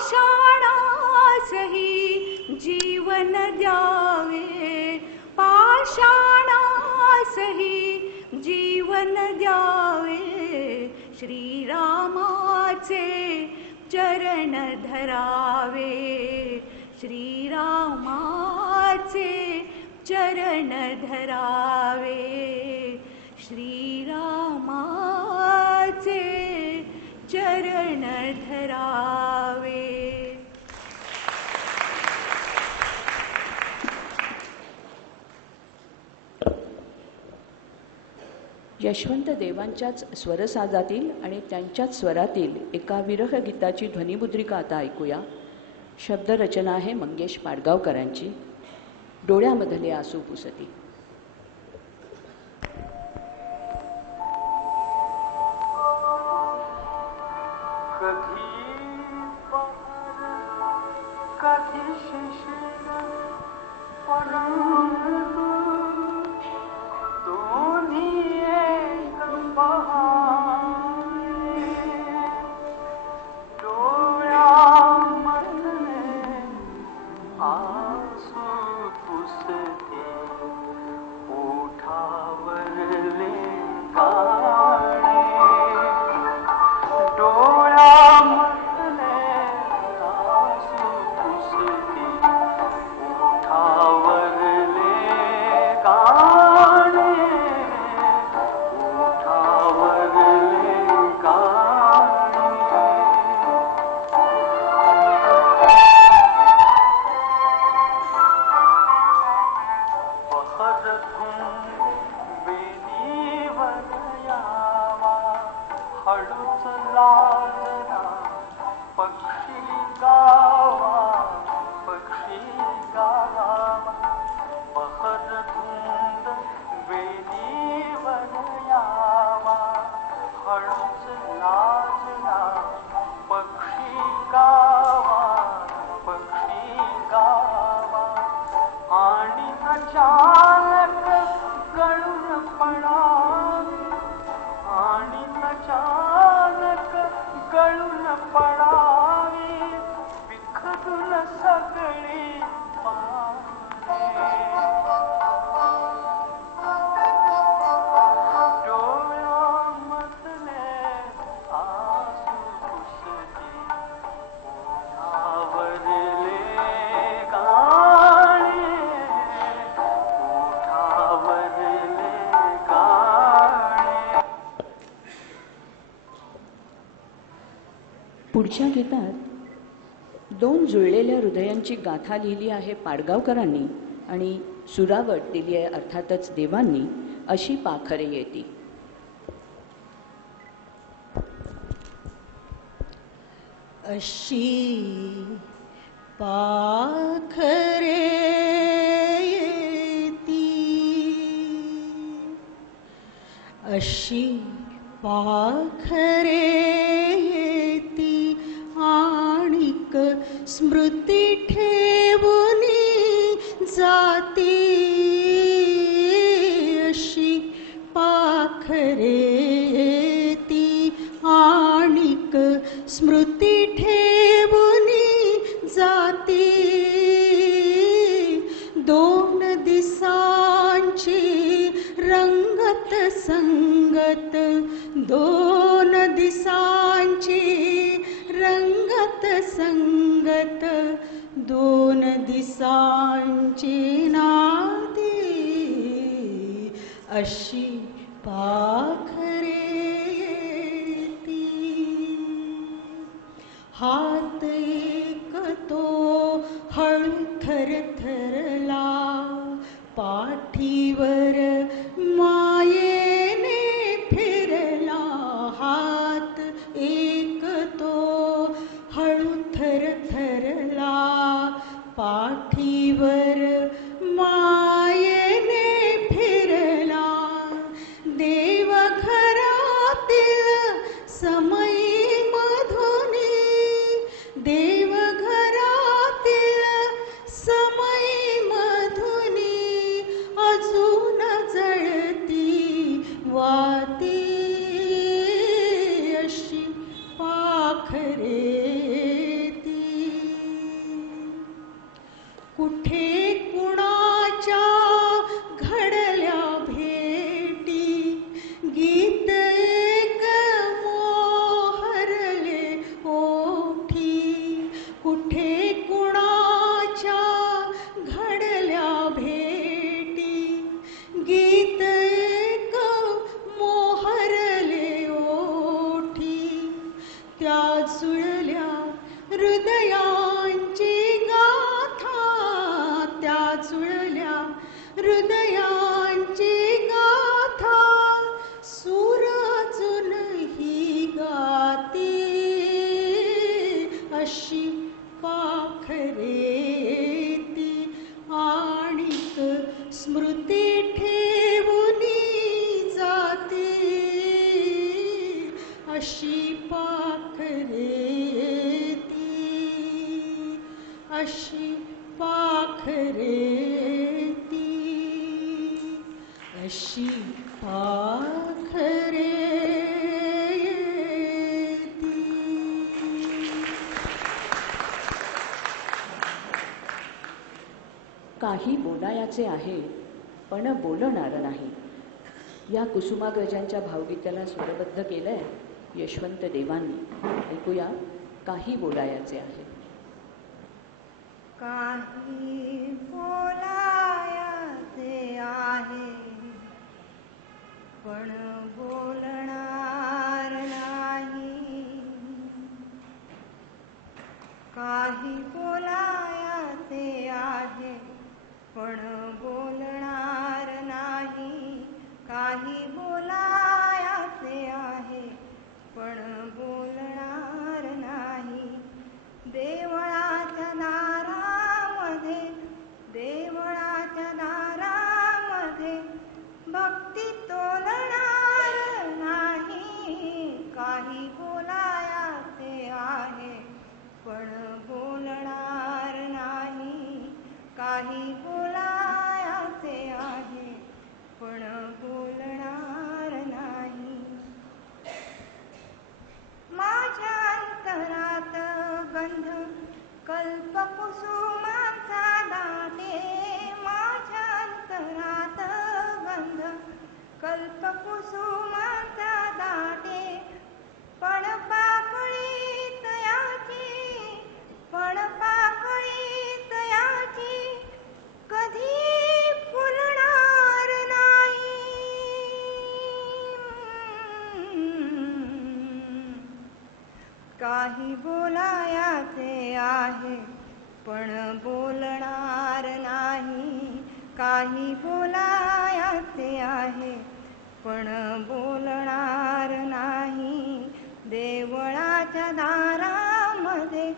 जीवन द्यावे, पाषाणासही जीवन द्यावे. श्रीरामाचे चरण धरावे, श्रीरामाचे चरण धरावे, श्रीरामाचे चरण धरावे. यशवंत देवांच्याच स्वरसाजातील आणि त्यांच्याच स्वरातील एका विरह गीताची ध्वनिमुद्रिका आता ऐकूया. शब्दरचना आहे मंगेश पाडगावकरांची. डोळ्यामधले आसू पुसती. कधी शिशिर हळूच लाजला पक्षी गावा, पक्षी गावा. बहर धुंद वेलीवर यावा, हळूच लाजला पक्षी गावा, पक्षी गावा. आणि अचानक गळून पडावे, आणि अचानक गळून पडावी, विखरून सगळी पाने. डोळ्यामधले आसू पुसली, ओठावरले गाणे, ओठावरले गाणे. पुढच्या गीतात दोन जुळलेल्या हृदयांची गाथा लिहिली आहे पाडगावकरांनी आणि सुरावट दिली आहे अर्थातच देवांनी. अशी पाखरे येती. अशी पाखरे येती, अशी पाखरे येती, आणिक स्मृती ठेवूनी जाती. अशी पाखरे येती, आणिक स्मृती ठेवूनी जाती. दोन दिसांची रंगत संगत, दोन दिसांची रंगत संगत, दोन दिसांची नाती. अशी पाखरे येती. हात एक तो हळू थरथरला, पाठीवर मायेने फिरला. हात एक तो हळू थरथरला, पाठीवर मायेने फिरला. देवघरातील समयी मधुनी, देवघरातील समयी मधुनी, अजून जळती वाती. अशी पाखरे येती. कुठे कुणाच्या घडल्या भेटी, गीत एक मोहरले ओठी. कुठे कुणाच्या घडल्या भेटी, गीत एक मोहरले ओठी. त्या जुळल्या हृदयांची गाथा, त्या जुळल्या हृदयांची गाथा, सूर अजूनही गाती. अशी पाखरे येती, आणिक स्मृती ठेवूनी जाती. अशी पाखरे येती, अशी पाखरे येती, अशी पाखरे येती. काही बोलायाचे आहे पण बोलणार नाही. या कुसुमाग्रजांच्या भावगीताला स्वरबद्ध केलंय यशवंत देवांनी. ऐकूया काही बोलायाचे आहे. काही बोलायचे आहे पण बोलणार नाही. काही बोलायचे आहे पण बोलणार काही बोलायाचे आहे पण बोलणार नाही. काही बोलायाचे आहे पण बोलणार नाही. देवळाच्या दारामध्ये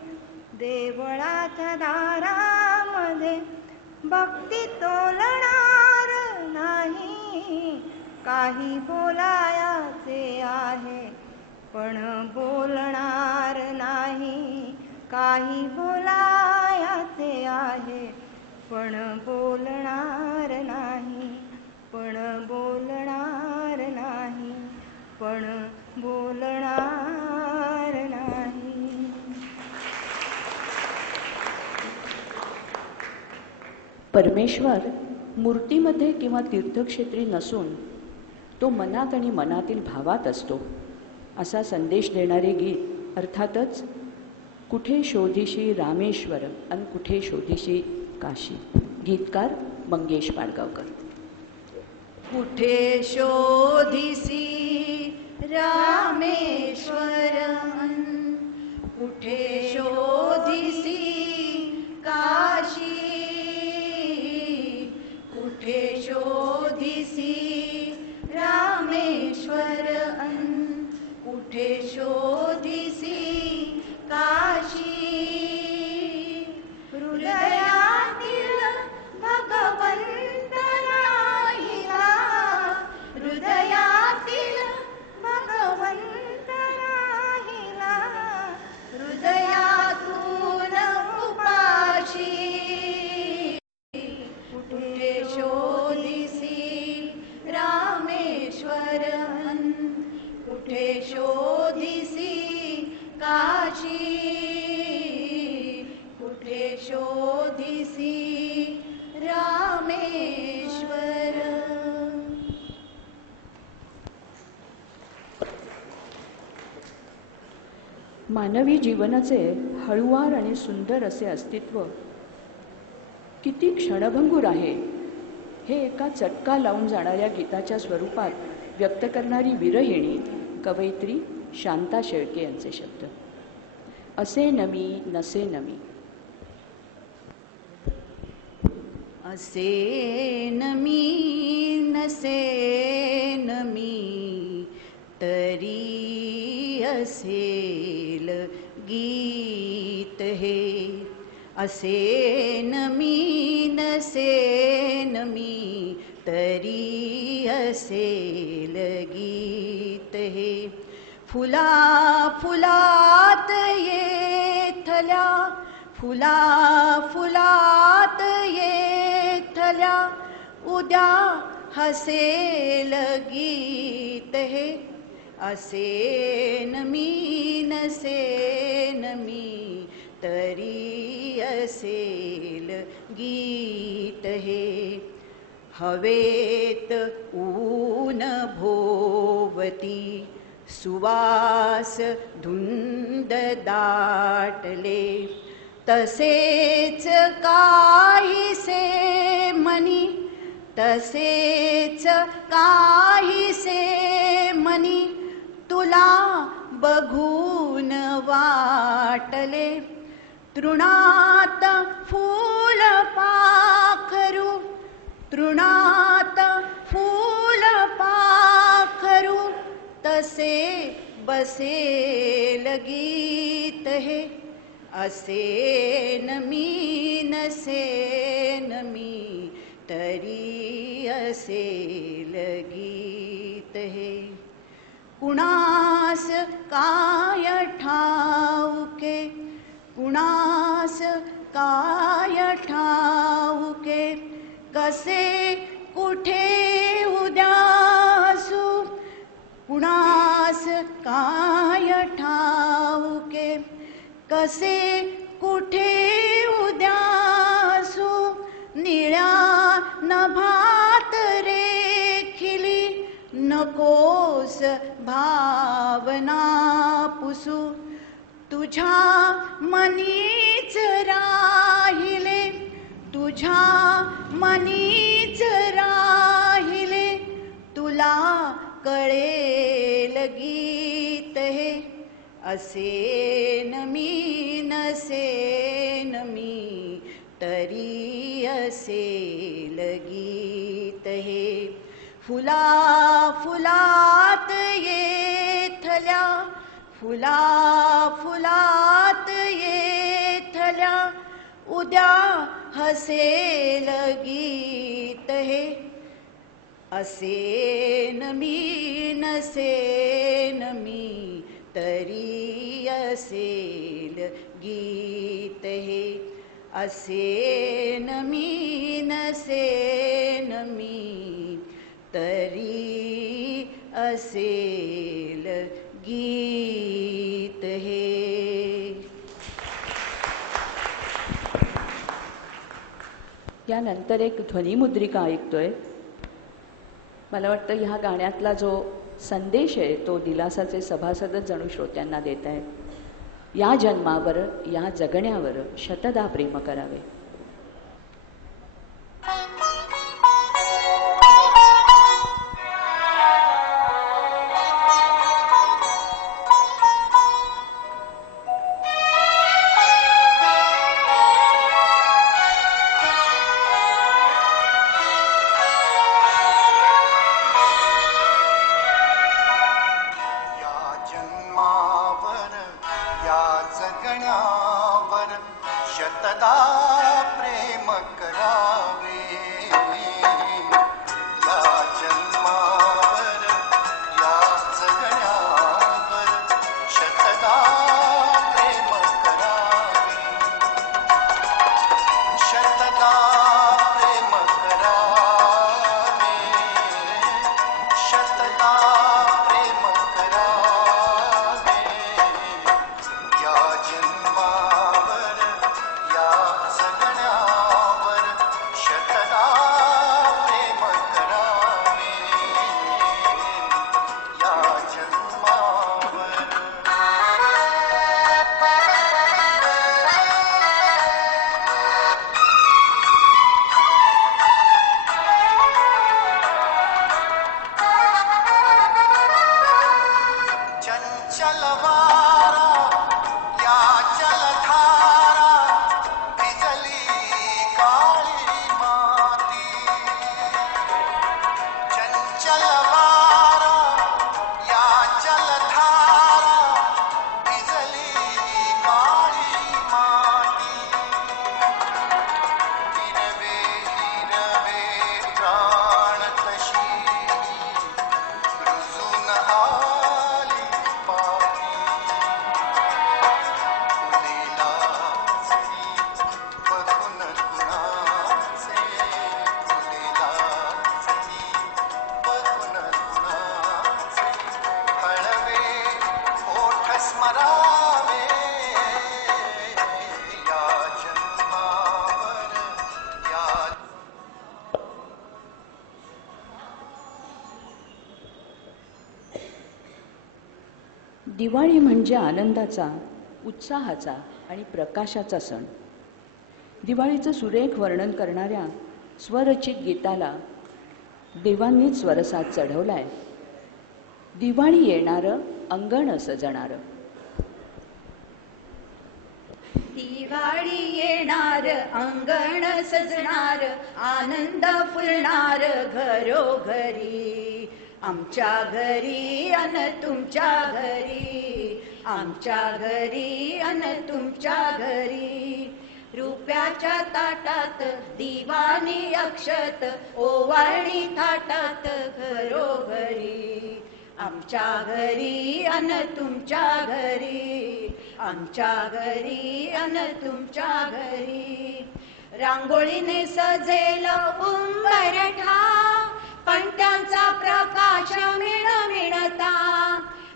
देवळाच्या दारामध्ये भक्ती तोलणार नाही. काही बोलायाचे आहे पण बोलणार नाही. काही बोलायाचे आहे पण बोलणार नाही. पण बोलणार नाही. पण बोलणार नाही. परमेश्वर मूर्तीमध्ये किंवा तीर्थक्षेत्री नसून तो मनात आणि मनातील भावात असतो असा संदेश देणारे गीत अर्थातच कुठे शोधिशी रामेश्वर आणि कुठे शोधिशी काशी. गीतकार मंगेश पाडगावकर. कुठे शोधिसी रामेश्वर कुठे शोधिसी काशी. कुठे शोधिसी रामेश्वर कुठे शोधिसी काशी. हृदयातील भगवंत राहिला. हृदयातील भगवंत राहिला. हृदयातून उपाशी. कुठे शोधिसी रामेश्वर कुठे शोधिसी काशी. कुठे शोधिसी रामेश्वर. मानवी जीवनाचे हळुवार आणि सुंदर असे अस्तित्व किती क्षणभंगूर आहे हे एका चटका लावून जाणाऱ्या गीताच्या स्वरूपात व्यक्त करणारी विरहिणी कवयित्री शांता शेळके यांचे शब्द. असे नमी नसे नमी. असे नमी नसे नमी तरी असेल गीत हे. असे नमी नसे नमी तरी असेल गीत हे. फुला फुलात येथल्या फुला फुलात येथल्या उद्या हसेल गीत हे. असे नमी नसे नमी तरी असेल गीत हे. हवेत ऊन भोवती सुवास धुंद दाटले. तसेच काहीसे मनी तसेच काहीसे मनी तुला बघून वाटले. तृणात फूल पाखरू तृणात फूल पाखरू तसे बसेल गीत हे. असे नमी नसे नमी तरी असेल गीत हे. कुणास काय ठाऊके कुणास काय ठाऊके कसे कुठे उद्यासू. कुणास काय ठाऊके कसे कुठे उद्यासू. निळ्या नभात रेखिली नकोस भावना पुसू. तुझ्या मनीच राहिले तुझ्या मनीच राहिले तुला कळेल गीत हे. असेन मी नसेन मी तरी असेल गीत हे. फुला फुलात येथल्या फुला फुलात येथल्या उद्या हसेल गीत हे. असेन मी नसेन मी तरी असेल गीत हे. असेन मी नसेन मी तरी असेल गीत हे. यानंतर एक ध्वनिमुद्रिका ऐकतोय. मला वाटतं ह्या गाण्यातला जो संदेश आहे तो दिलासाचे सभासदच जणू श्रोत्यांना देत आहेत. या जन्मावर या जगण्यावर शतदा प्रेम करावे. दिवाळी म्हणजे आनंदाचा, उत्साहाचा आणि प्रकाशाचा सण. दिवाळीचं सुरेख वर्णन करणाऱ्या स्वरचित गीताला देवांनीच स्वरसाद चढवलाय. दिवाळी येणारं अंगण सजणारं. दिवाळी येणार अंगण सजणार, आनंद फुलणार घरोघरी. आमच्या घरी अन तुमच्या घरी, आमच्या घरी अन तुमच्या घरी. रुपयाच्या ताटात दिवाणी अक्षत, ओवाळणी थाटात घरोघरी. आमच्या घरी अन तुमच्या घरी, आमच्या घरी अन तुमच्या घरी. रांगोळीने सजेल उंबरठा, पणत्यांचा प्रकाश मिळमिळता.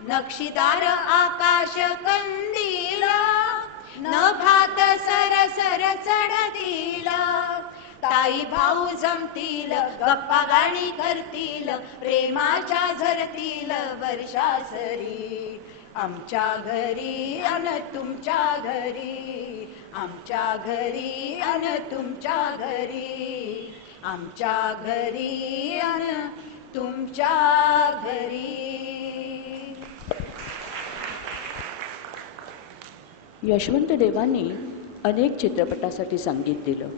नक्षीदार आकाश कंदील, नभात सरसर चढतील. ताई भाऊ जमतील, गप्पा गाणी करतील, प्रेमाच्या झरतील वर्षासरी. आमच्या घरी अन तुमच्या घरी, आमच्या घरी अन तुमच्या घरी, आमच्या घरी अन तुमच्या घरी. यशवंत देवांनी अनेक चित्रपटासाठी संगीत दिलं.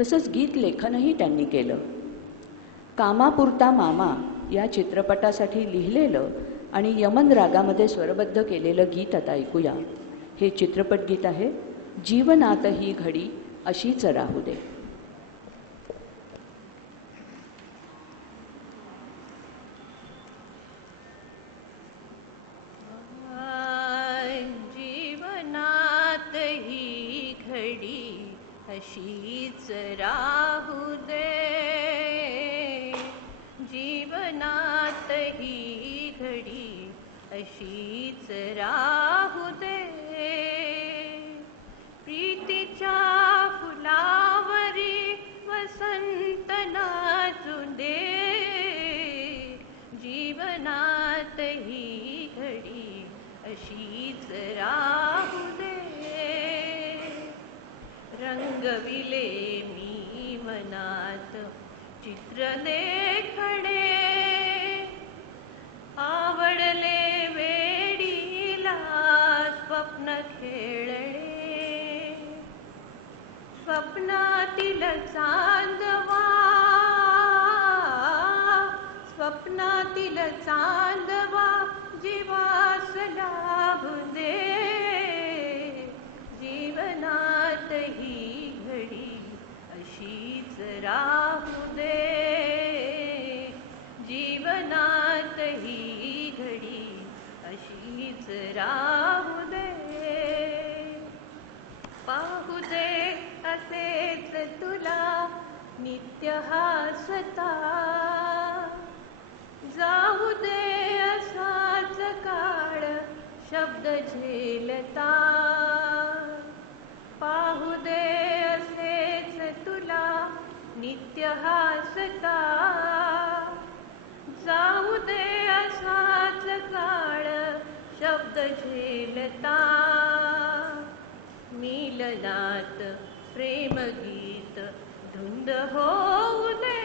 तसंच गीत लेखनही त्यांनी केलं. कामापुरता मामा या चित्रपटासाठी लिहिलेलं आणि यमन रागामध्ये स्वरबद्ध केलेलं गीत आता ऐकूया. हे चित्रपट गीत आहे जीवनात ही घडी अशीच राहू दे. जीवनात ही घडी अशीच राहू दे. जीवनात ही घडी अशीच राहू दे. प्रीतीच्या फुलावरी वसंत नाचू दे. जीवनात ही घडी अशीच राहू दे. रंगविले मी मनात चित्रलेखणे. आवडले वेडीला स्वप्न खेळणे. स्वप्नातील चांदवा स्वप्नातील चांदवा जीवास लाभू दे. जीवनात ही घडी अशीच राहू दे. जीवनात ही घडी अशीच राहू दे. पाहू दे असेच तुला नित्य हसता. जाऊ दे असाच काळ शब्द झेलता. पाहू दे असेच तुला नित्य हसता. जाऊ दे असाच काळ शब्द झेलता. मिलनात प्रेमगीत धुंद होऊ दे.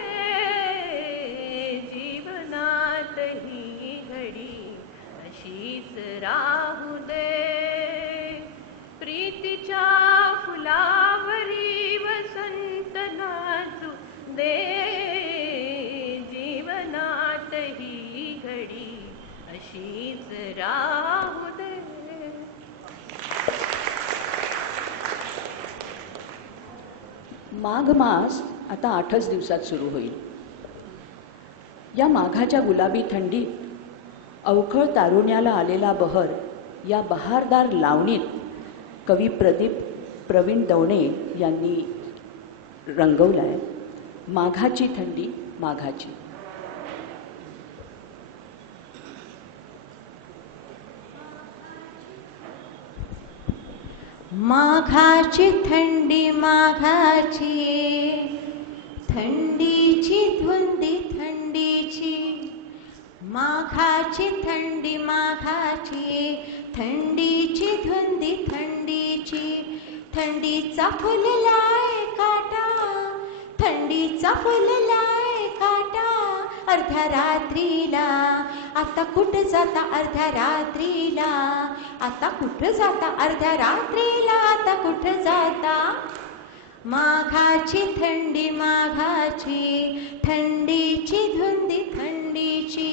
जीवनात ही घडी अशीच राहू दे. प्रीतीच्या फुलावरी वसंत नाचू दे. जीवनात ही घडी अशीच राहू दे. माघ मास आता 8च दिवसात सुरू होईल. या माघाच्या गुलाबी थंडीत अवखळ तारुण्याला आलेला बहर या बहारदार लावणीत कवी प्रवीण दवणे यांनी रंगवलाय. माघाची थंडी माघाची. माघाची थंडी माघाची थंडीची धुंदी थंडीची. माघाची थंडी माघाची थंडीची धुंदी थंडीची. थंडीचा फुललाय काटा थंडीचा फुललाय काटा. अर्ध्या रात्रीला आता कुठं जाता अर्ध्या रात्रीला. आता कुठं जाता अर्ध्या रात्रीला. आता कुठं जाता. माघाची थंडी माघाची थंडीची धुंदी थंडीची.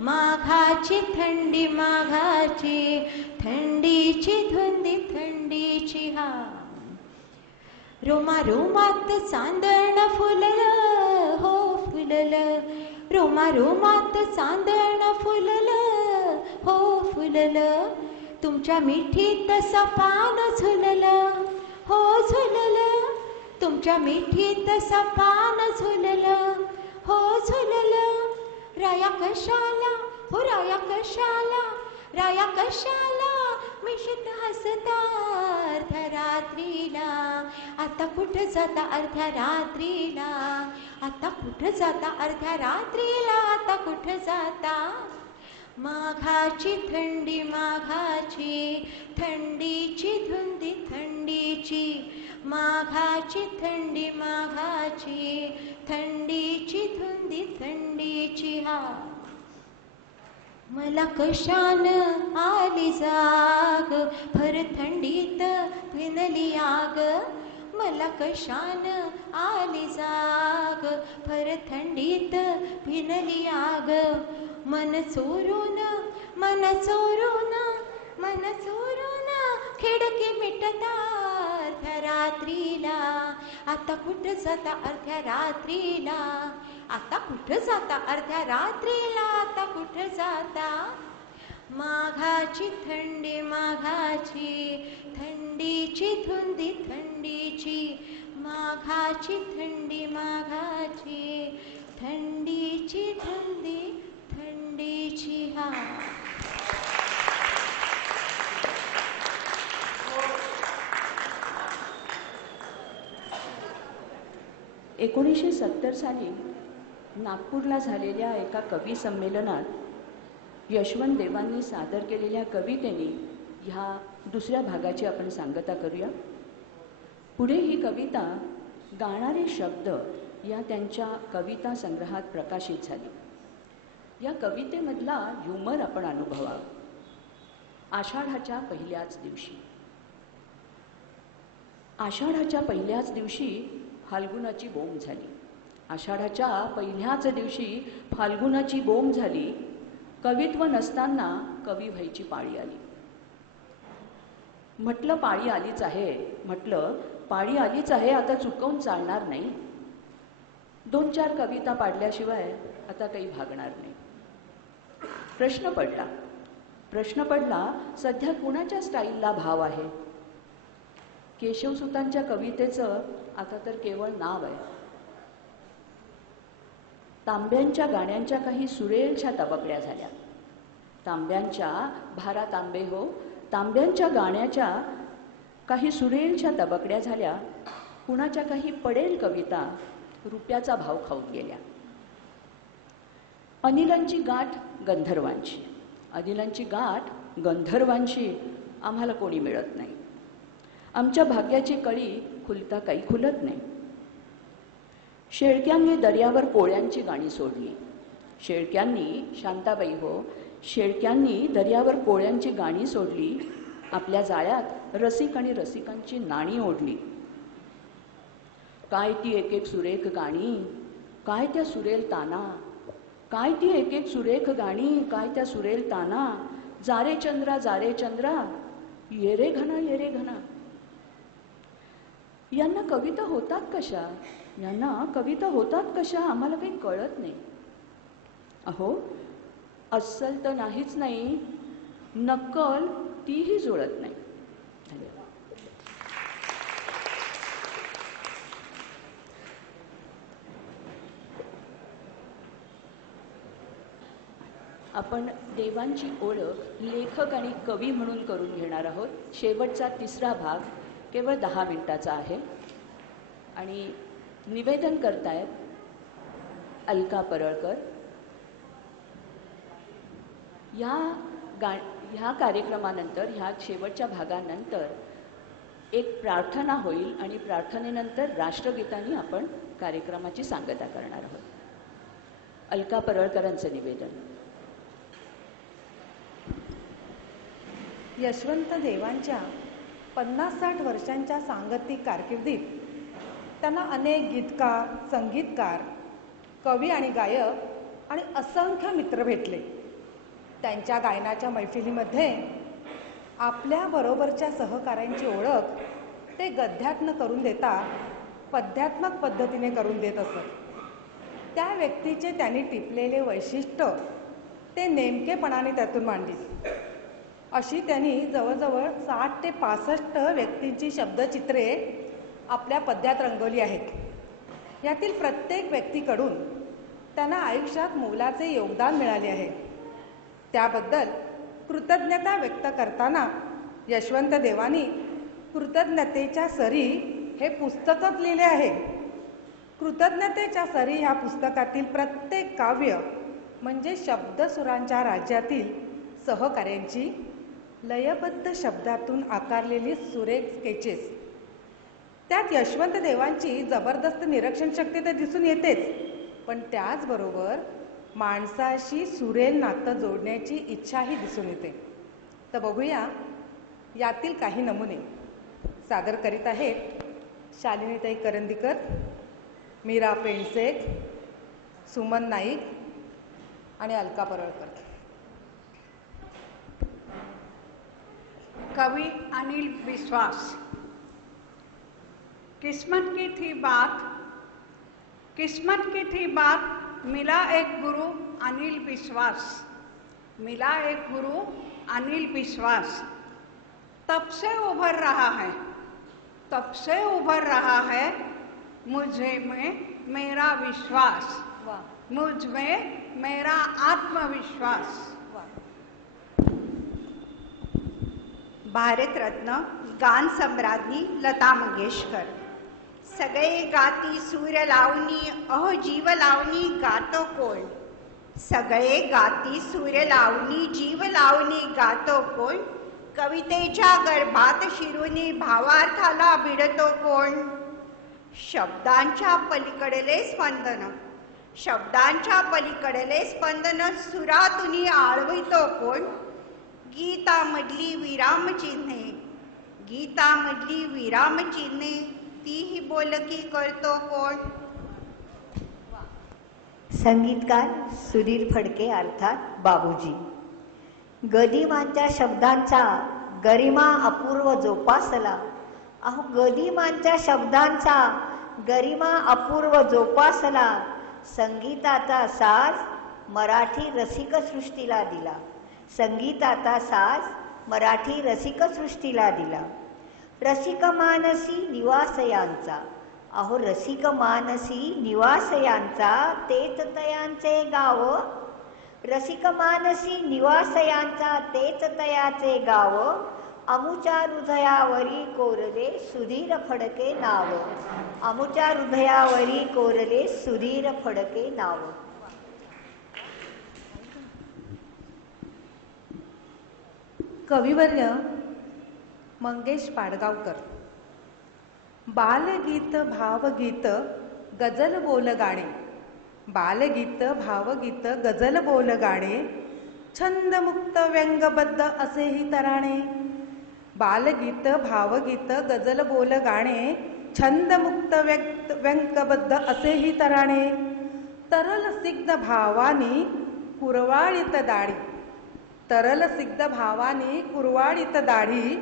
माघाची थंडी माघाची थंडीची धुंदी थंडीची. हा रोमा रोमात चांदण फुललं हो फुललं. रोमा रोमात चांदण फुललं हो फुललं. तुमच्या मिठीत सपान झुललं हो झुललं. तुमच्या मिठीत सपान झुललं हो झुललं. राया कशाला हो राया कशाला. राया कशाला मिशीत हसता अर्ध्या रात्रीला. आता कुठं जाता अर्ध्या रात्रीला. आता कुठं जाता अर्ध्या रात्रीला. आता कुठं जाता. माघाची थंडी माघाची थंडीची धुंदी थंडीची. माघाची थंडी माघाची थंडीची धुंदी थंडीची. हा मला कशान आली जाग, भर थंडीत भिनली आग. मला कशान आली जाग, भर थंडीत भिनली आग. मन चोरून खिडकी मिटता अर्ध्या रात्रीला. आता कुठं जाता अर्ध्या रात्रीला, आता कुठं जाता अर्ध्या रात्रीला, आता कुठं जाता. माघाची थंडी माघाची, थंडीची धुंदी थंडीची. माघाची थंडी माघाची, थंडीची धुंदी थंडीची. हा 1970 साली नागपूरला झालेल्या एका कवी संमेलनात यशवंत देवांनी सादर केलेल्या कवितेने ह्या दुसऱ्या भागाची आपण सांगता करूया. पुढे ही कविता गाणारे शब्द या त्यांच्या कविता संग्रहात प्रकाशित झाली. या कवितेमधला ह्युमर आपण अनुभवावा. आषाढाच्या पहिल्याच दिवशी. आषाढाच्या पहिल्याच दिवशी फाल्गुनाची बोंब झाली. आषाढाच्या पहिल्याच दिवशी फाल्गुनाची बोंब झाली. कवित्व नसताना कवी व्हायची पाळी आली. म्हटलं पाळी आलीच आहे, म्हटलं पाळी आलीच आहे, आता चुकवून चालणार नाही. 2-4 कविता पाडल्याशिवाय आता काही भागणार नाही. प्रश्न पडला सध्या कुणाच्या स्टाईलला भाव आहे. केशवसुतांच्या कवितेचं आता तर केवळ नाव आहे. तांब्यांच्या गाण्यांच्या काही सुरेलच्या तबकड्या झाल्या. तांब्यांच्या भारा तांबे हो, तांब्यांच्या गाण्याच्या काही सुरेलच्या तबकड्या झाल्या. कुणाच्या काही पडेल कविता रुपयाचा भाव खाऊन गेल्या. अनिलांची गाठ गंधर्वांची, अनिलांची गाठ गंधर्वांची आम्हाला कोणी मिळत नाही. आमच्या भाग्याची कळी खुलता काही खुलत नाही. शेळक्यांनी दर्यावर कोळ्यांची गाणी सोडली. शेळक्यांनी, शांताबाई हो, शेळक्यांनी दर्यावर कोळ्यांची गाणी सोडली. आपल्या जाळ्यात रसिक आणि रसिकांची नाणी ओढली. काय ती एक एक सुरेख गाणी, काय त्या सुरेल ताना. काय ती एक एक सुरेख गाणी, काय त्या सुरेल ताना. जारे चंद्रा ये रे घना ये रे घना. यांना कविता होतात कशा, यांना कविता होतात कशा आम्हाला काही कळत नाही. अहो अस्सल तर नाहीच नाही, नक्कल तीही जुळत नाही. आपण देवांची ओळख लेखक आणि कवी म्हणून करून घेणार आहोत. शेवटचा 3रा भाग केवळ 10 मिनिटाचा आहे आणि निवेदन करतायत अलका परळकर. ह्या कार्यक्रमानंतर, ह्या शेवटच्या भागानंतर एक प्रार्थना होईल आणि प्रार्थनेनंतर राष्ट्रगीतांनी आपण कार्यक्रमाची सांगता करणार आहोत. अलका परळकरांचं निवेदन. यशवंत देवांच्या 50-60 वर्षांच्या सांगतिक कारकिर्दीत त्यांना अनेक गीतकार, संगीतकार, कवी आणि गायक आणि असंख्य मित्र भेटले. त्यांच्या गायनाच्या मैफिलीमध्ये आपल्या बरोबरच्या सहकाऱ्यांची ओळख ते गद्यात न करून देता पद्यात्मक पद्धतीने करून देत असत. त्या व्यक्तीचे त्यांनी टिपलेले वैशिष्ट्य ते नेमकेपणाने त्यातून मांडली. अशी त्यांनी जवळजवळ 60 ते 65 व्यक्तींची शब्दचित्रे आपल्या पद्यात रंगवली आहेत. यातील प्रत्येक व्यक्तीकडून त्यांना आयुष्यात मोलाचे योगदान मिळाले आहे. त्याबद्दल कृतज्ञता व्यक्त करताना यशवंत देवांनी कृतज्ञतेच्या सरी हे पुस्तकच लिहिले आहे. कृतज्ञतेच्या सरी ह्या पुस्तकातील प्रत्येक काव्य म्हणजे शब्दसुरांच्या राज्यातील सहकार्यांची लयबद्ध शब्दातून आकारलेली सुरेख स्केचेस. त्यात यशवंत देवांची जबरदस्त निरीक्षण शक्ती तर दिसून येतेच, पण त्याचबरोबर माणसाशी सुरेल नातं जोडण्याची इच्छाही दिसून येते. तर बघूया यातील काही नमुने. सादर करीत आहेत शालिनीताई करंदीकर, मीरा पेंडसेठ, सुमन नाईक आणि अलका परळकर. कवि अनिल विश्वास. किस्मत की थी बात, मिला एक गुरु अनिल विश्वास, मिला एक गुरु अनिल विश्वास, तब से उभर रहा है मुझे में मेरा विश्वास, मुझ में मेरा आत्मविश्वास. भारतरत्न गान सम्राज्ञी लता मंगेशकर. सगळे गाती सूर लावणी अहो जीव लावणी गातो कोण, सगळे गाती सूर लावणी जीव लावणी गातो कोण, कवितेच्या गर्भात शिरुनी भावार्थाला भिडतो कोण. शब्दांच्या पलीकडले स्पंदन सुरातुनी आळवितो कोण. गीतामधली विरामचिन्हे तीही बोलकी करतो कोण. संगीतकार सुधीर फडके अर्थात बाबूजी. गदिमांच्या शब्दांचा गरिमा अपूर्व जोपासला, अहो गदिमांच्या शब्दांचा गरिमा अपूर्व जोपासला, संगीताचा साज मराठी रसिक सृष्टीला दिला, संगीताचा साज मराठी रसिक सृष्टीला दिला. रसिक मानसी निवासयांचा, अहो रसिक मानसी निवासयांचा तेच तयांचे गाव, रसिक मानसी निवासयांचा तेच तयाचे गाव, अमुच्या हृदयावरी कोरले सुधीर फडके नाव, अमुच्या हृदयावरी कोरले सुधीर फडके नाव. कविवर्य मंगेश पाडगावकर. बालगीत भावगीत गजल बोल गाणे, बालगीत भावगीत गजल बोल गाणे, छंदमुक्त व्यंगबद्ध असेही तराणे, बालगीत भावगीत गजल बोल गाणे, छंदमुक्त व्यंगबद्ध असेही तराणे, तरल सिग्ध भावानी कुरवाळीत दाढी, तरल सिग्ध भावानी कुरवाळीत दाढी,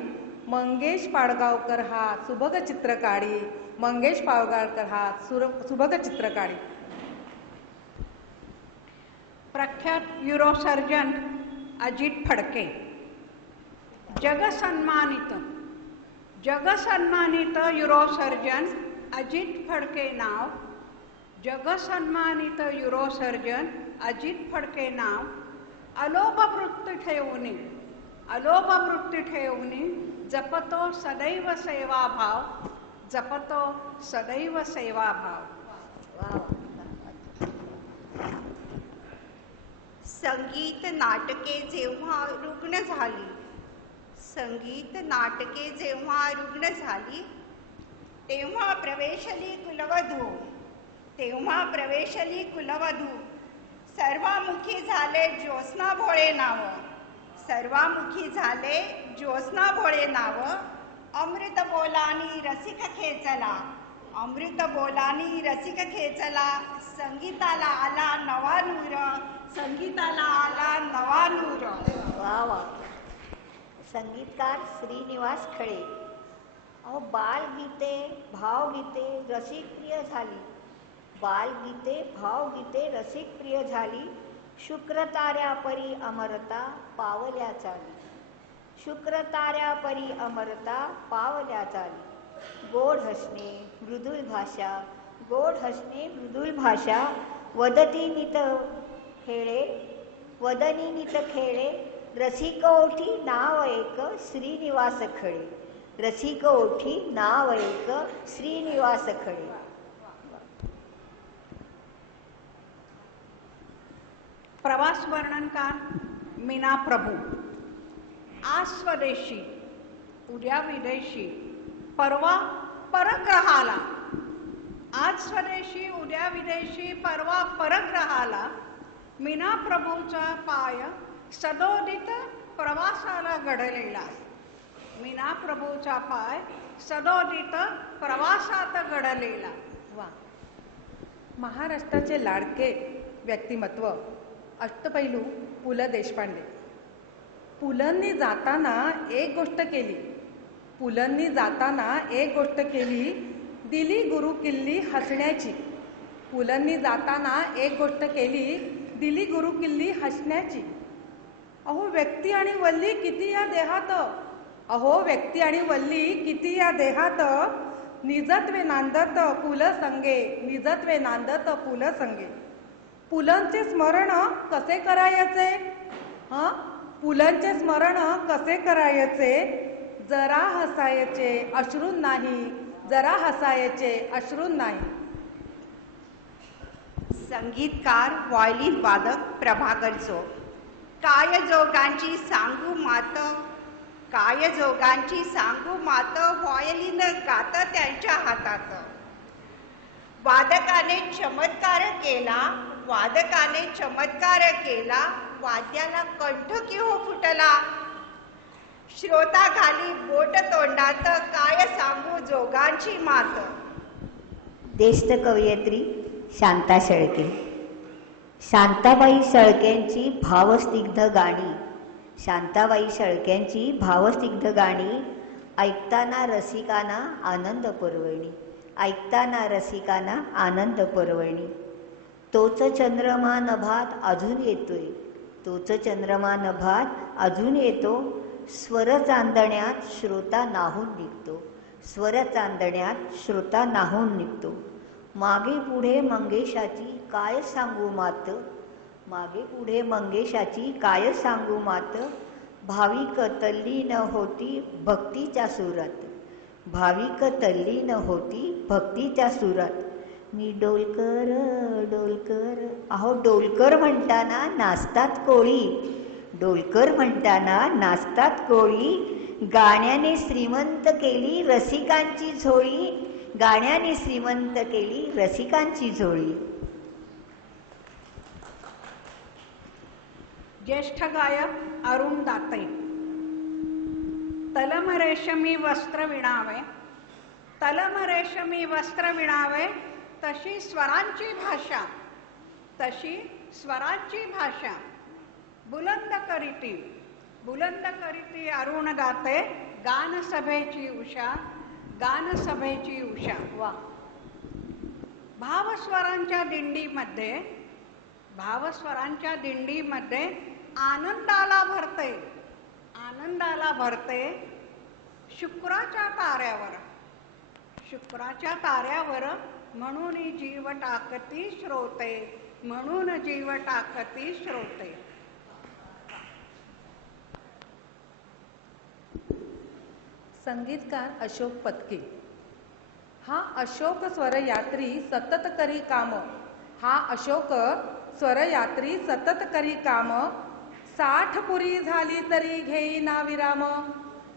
मंगेश पाडगावकर हा सुभग चित्रकाढी, मंगेश पाडगावकर हा सुभग चित्रकाढी. प्रख्यात यूरोसर्जन अजित फडके. जगसन्मानित यूरोसर्जन अजित फडके नाव, जगसन्मानित यूरोसर्जन अजित फडके नाव, अलोप वृत्ती ठेवून जपतो सदैव सेवाभाव, जपतो सदैव सेवाभाव. संगीत नाटके जेव्हा रुग्ण झाली, संगीत नाटके जेव्हा रुग्ण झाली, तेव्हा प्रवेशली कुलवधू, सर्वामुखी झाले ज्योत्स्ना भोळे नाव, सर्वामुखी झाले ज्योत्स्ना भोळे नाव, अमृत बोलानी रसिक खेचला, अमृत बोलानी रसिक खेचला, संगीताला आला नवा नूर, संगीताला आला नवा नूर. वा वा. संगीतकार श्रीनिवास खळे. अहो बालगीते भावगीते रसिक प्रिय झाली, बालगीते भावगीते रसिक प्रिय झाली, शुक्र ताऱ्यापरी अमरता पावल्या चाली, शुक्र ताऱ्यापरी अमरता पावल्या चाली. गोड हसणे मृदुल भाषा, गोड हसणे मृदुल भाषा, वदती नित खेळे, वदनी नित खेळे, रसिक ओठी नाव एक श्रीनिवास खळे, रसिक ओठी नाव एक श्रीनिवास खळे. प्रवास वर्णनकार मीना प्रभू. आज स्वदेशी उद्या विदेशी, परवा परग्रहाला, आज स्वदेशी उद्या विदेशी, परवा परग्रहाला, मीना प्रभूचा पाय सदोदित प्रवासाला घडलेला. मीना प्रभूचा पाय सदोदित प्रवासात घडलेला. वा. महाराष्ट्राचे लाडके व्यक्तिमत्व अष्टपैलू पु ल देशपांडे. पुलंनी जाताना एक गोष्ट केली. पुलंनी जाताना एक गोष्ट केली, दिली गुरु किल्ली हसण्याची. पुलंनी जाताना एक गोष्ट केली, दिली गुरु किल्ली हसण्याची. अहो व्यक्ती आणि वल्ली किती या देहात, अहो व्यक्ती आणि वल्ली किती या देहात, निजत्वे नांदत पुल संगे, निजत्वे नांदत पुल संगे. पुलंचे स्मरण कसे करायचे? पुलंचे स्मरण कसे करायचे? जरा हसायचे अश्रून नाही, जरा हसायचे अश्रून नाही. संगीतकार व्हायोलिन वादक प्रभाकर चोक. काय जोगांची सांगू मात, काय जोगांची सांगू मात, व्हायोलिन गात त्यांच्या हातात. वादकाने चमत्कार केला, वादकाने चमत्कार केला, वाद्याला कंठ की हो फुटला. श्रोता खाली बोट तोंडात, काय सांगू जोगांची मात. ज्येष्ठ कवयित्री शांता शेळके. शांताबाई शेळकेंची भावस्निग्ध गाणी, शांताबाई शेळकेंची भावस्निग्ध गाणी ऐकताना रसिकांना आनंद पुरवणी, ऐकताना रसिकांना आनंद पुरवणी. तोच चंद्रमा नभात अजून येतोय, तोच चंद्रमा नभात अजून येतो. स्वर चांदण्यात श्रोता नाहून निघतो, स्वर चांदण्यात श्रोता नाहून निघतो. मागे पुढे मंगेशाची काय सांगू मात, मागे पुढे मंगेशाची काय सांगू मात. भाविक तल्लीन होती भक्तीच्या सुरात, भाविक तल्लीन होती भक्तीच्या सुरात. मी डोलकर डोलकर. अहो डोलकर म्हणताना नाचतात कोळी, डोलकर म्हणताना नाचतात कोळी. गाण्याने श्रीमंत केली रसिकांची झोळी, गाण्याने श्रीमंत केली रसिकांची झोळी. ज्येष्ठ गायक अरुण दाते. तलम रेशमी वस्त्र विणावे, तलम रेशमी वस्त्र विणावे, तशी स्वरांची भाषा, तशी स्वरांची भाषा. बुलंद करीती, बुलंद करीती अरुण दाते. गानसभेची उषा, गानसभेची उषा. वा. भावस्वरांच्या दिंडीमध्ये, भावस्वरांच्या दिंडीमध्ये आनंदाला भरते, आनंदाला भरते. शुक्राच्या ताऱ्यावर, शुक्राच्या ताऱ्यावर म्हणून जीव टाकती श्रोते, म्हणून जीव टाकती श्रोते. संगीतकार अशोक पत्की. हा अशोक स्वरयात्री सतत करी काम, हा अशोक स्वरयात्री सतत करी काम. 60 पुरी झाली तरी घेई ना विराम,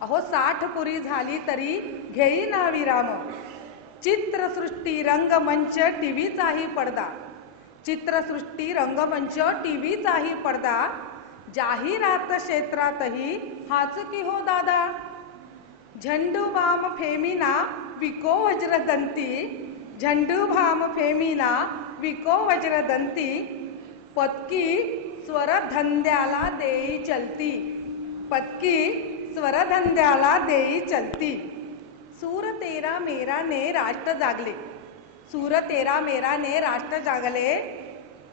अहो 60 पुरी झाली तरी घेई ना विराम. चित्रसृष्टी रंगमंच टीव्हीचाही पडदा, चित्रसृष्टी रंगमंच टीव्हीचाही पडदा. जाहिरात क्षेत्रातही हाच की हो दादा. झंडू भाम फेमिना विको वज्रदंती, झंडू भाम फेमिना विको वज्रदंती. पत्की स्वरधंद्याला देई चलती, पत्की स्वरधंद्याला देई चलती. सूर तेरा मेरा ने राष्ट्र जागले, सूर तेरा मेरा ने राष्ट्र जागले.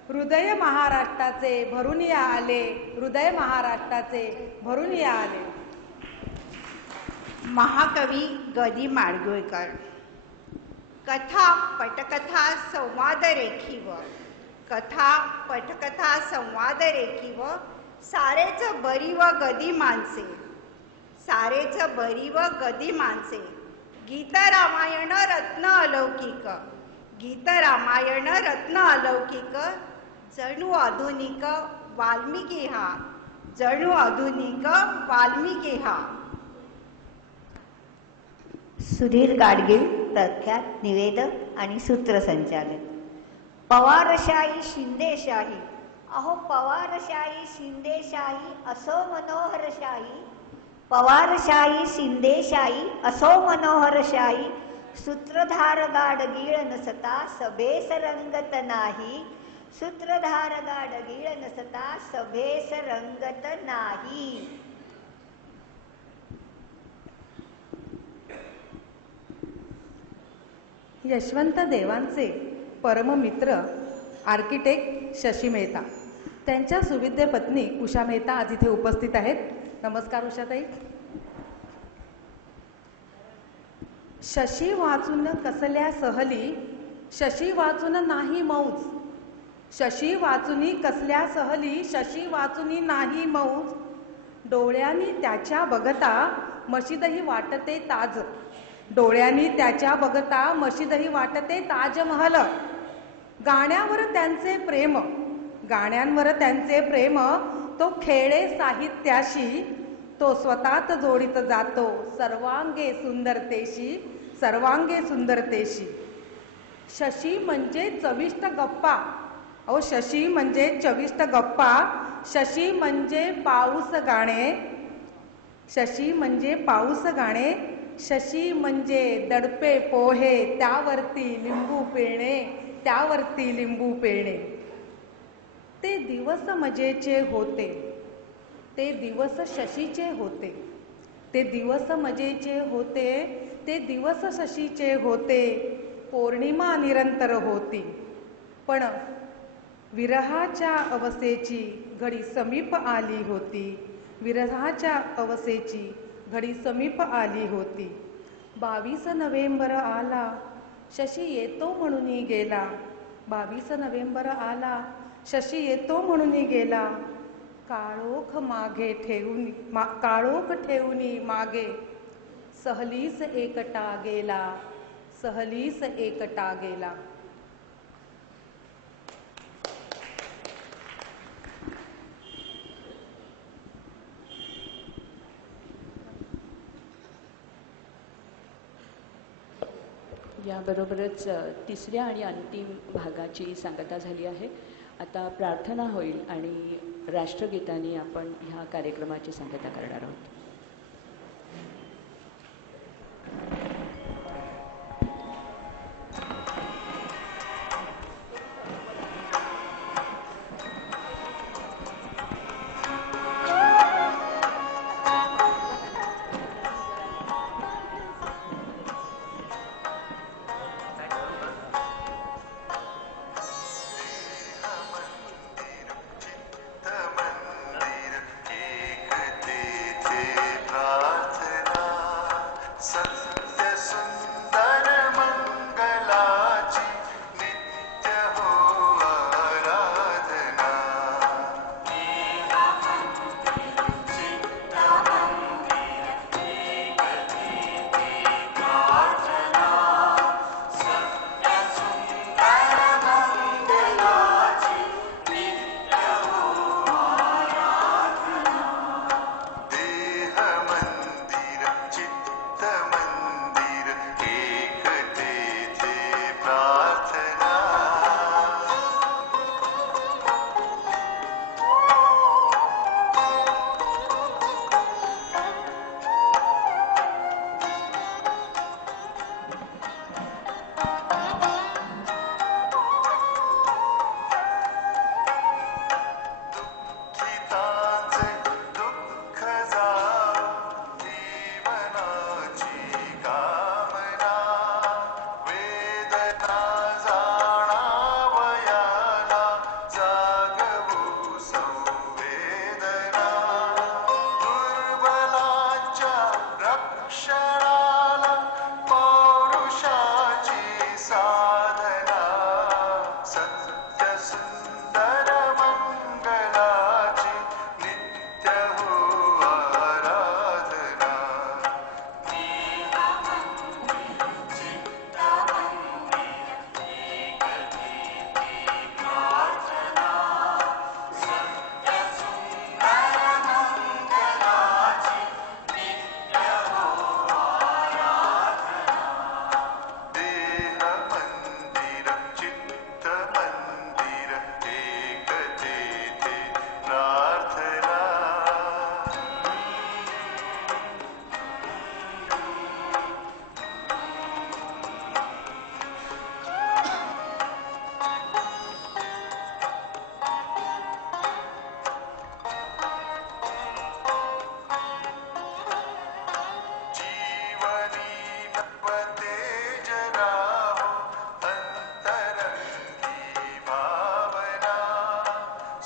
हृदय महाराष्ट्राचे भरून या आले, हृदय महाराष्ट्राचे भरून या आले. महाकवी गदी माडगुळकर. कथा पटकथा संवाद रेखीवर, कथा पटकथा संवाद रेखीवर. सारेच बरी व गदी माणसे, सारेच बरी व गदी माणसे. गीत रामायण रत्न अलौकिक, गीत रामायण रत्न अलौकिक. जणू आधुनिक वाल्मिकी हा, जणू आधुनिक वाल्मिकी हा. सुधीर गाडगीळ प्रख्यात निवेदक आणि सूत्रसंचालक. पवारशाही शिंदेशाही अहो पवारशाही शिंदेशाही असो मनोहरशाही, पवारशाही शिंदेशाही असो मनोहरशाही, सूत्रधार गाडगीळ नसता सभेस रंगत नाही, सूत्रधार गाडगीळ नसता सभेस रंगत नाही. यशवंत देवांचे परममित्र आर्किटेक्ट शशी मेहता, त्यांच्या सुविद्य पत्नी उषा मेहता आज इथे उपस्थित आहेत. नमस्कार उषाताई. शशी वाचून कसल्या सहली, शशी वाचून नाही मौज, शशी वाचुनी कसल्या सहली, शशी वाचुनी नाही मौज, डोळ्यांनी त्याच्या बघता मशिदही वाटते ताज, डोळ्यांनी त्याच्या बघता मशिदही वाटते ताजमहल. गाण्यांवर त्यांचे प्रेम, गाण्यांवर त्यांचे प्रेम, तो खेळे साहित्याशी, तो स्वतःच जोडीत जातो सर्वांगे सुंदरतेशी, सर्वांगे सुंदरतेशी. शशी म्हणजे चविष्ट गप्पा, अहो शशी म्हणजे चविष्ट गप्पा, शशी म्हणजे पाऊस गाणे, शशी म्हणजे पाऊस गाणे, शशी म्हणजे दडपे पोहे त्यावरती लिंबू पिळणे, त्यावरती लिंबू पिळणे. ते दिवस मजेचे होते, ते दिवस शशीचे होते, ते दिवस मजेचे होते, ते दिवस शशीचे होते. पौर्णिमा निरंतर होती, पण विरहाच्या अवसेची घडी समीप आली होती, विरहाच्या अवसेची घडी समीप आली होती. 22 नोव्हेंबर आला, शशी येतो म्हणून गेला, 22 नोव्हेंबर आला, शशी येतो म्हणून गेला. काळोख मागे ठेवून, काळोख ठेवूनी मागे, सहलीस एकटा गेला, सहलीस एकटा गेला. याबरोबरच तिसऱ्या आणि अंतिम भागाची सांगता झाली आहे. आता प्रार्थना होईल आणि राष्ट्रगीताने आपण ह्या कार्यक्रमाची सांगता करणार आहोत. ते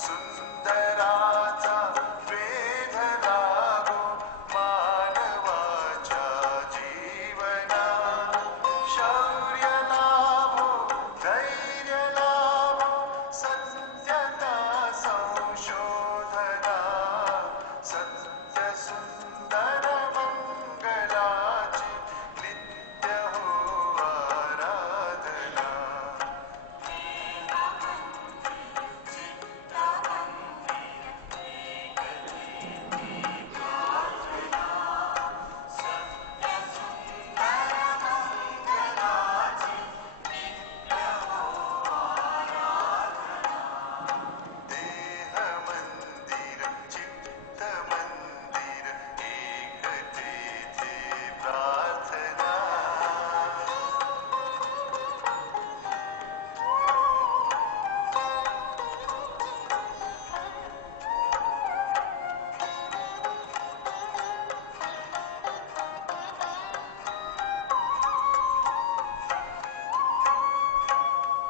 सुंदराचा वेध लागो मानवाच्या जीवना शौर्य लाभो धैर्य लाभो सत्यता संशोधना सत्य सुंदर मंगलाची नित्य हो आराधना देह मंदिर चित्त मंदिर एकतेचे प्रार्थना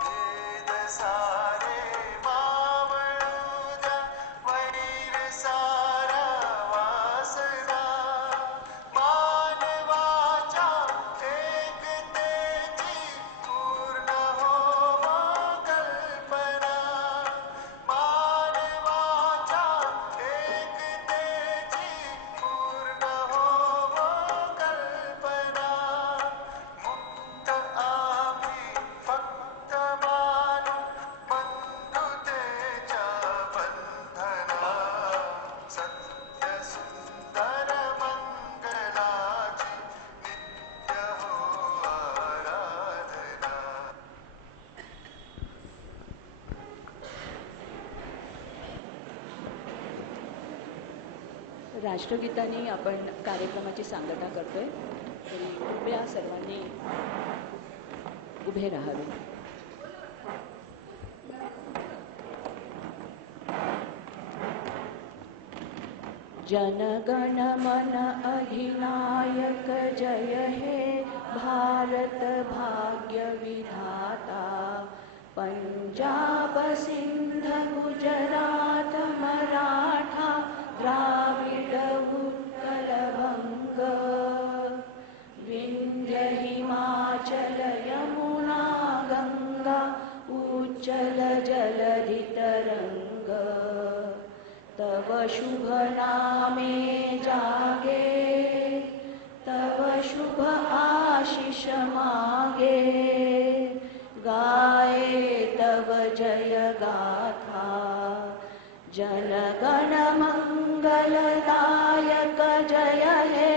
वेद सारे मावळू द्या वैर सारा वासना मानवाच्या एकतेची पूर्ण होवो कल्पना मानवाच्या एकतेची पूर्ण होवो कल्पना मुक्त आम्ही फक्त मानू बंधुतेच्या बंधना सत्य सुंदर मंगलाची नित्य हो आराधना राष्ट्रगीताने आपण कार्यक्रमाची सांगता करतोय, तरी कृपया सर्वांनी उभे राहावे. जनगण मन अधिनायक जय हे भारत भाग्य विधाता पंजाब सिंध गुजरात मराठा द्राविड उत्कल वंग विंध्य हिमाचल यमुना गंगा उज्जल जलधि तरंग तव शुभ नामे जागे तव शुभ आशीष मागे गाए तव जय गाथा जनगण मंगलदायक जय हे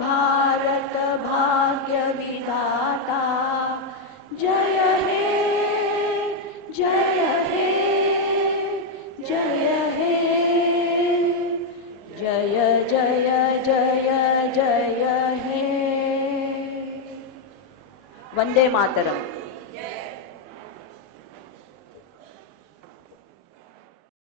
भारत भाग्य विधाता जय हे जय हे जय हे जय जय जय जय हे. वंदे मातरम.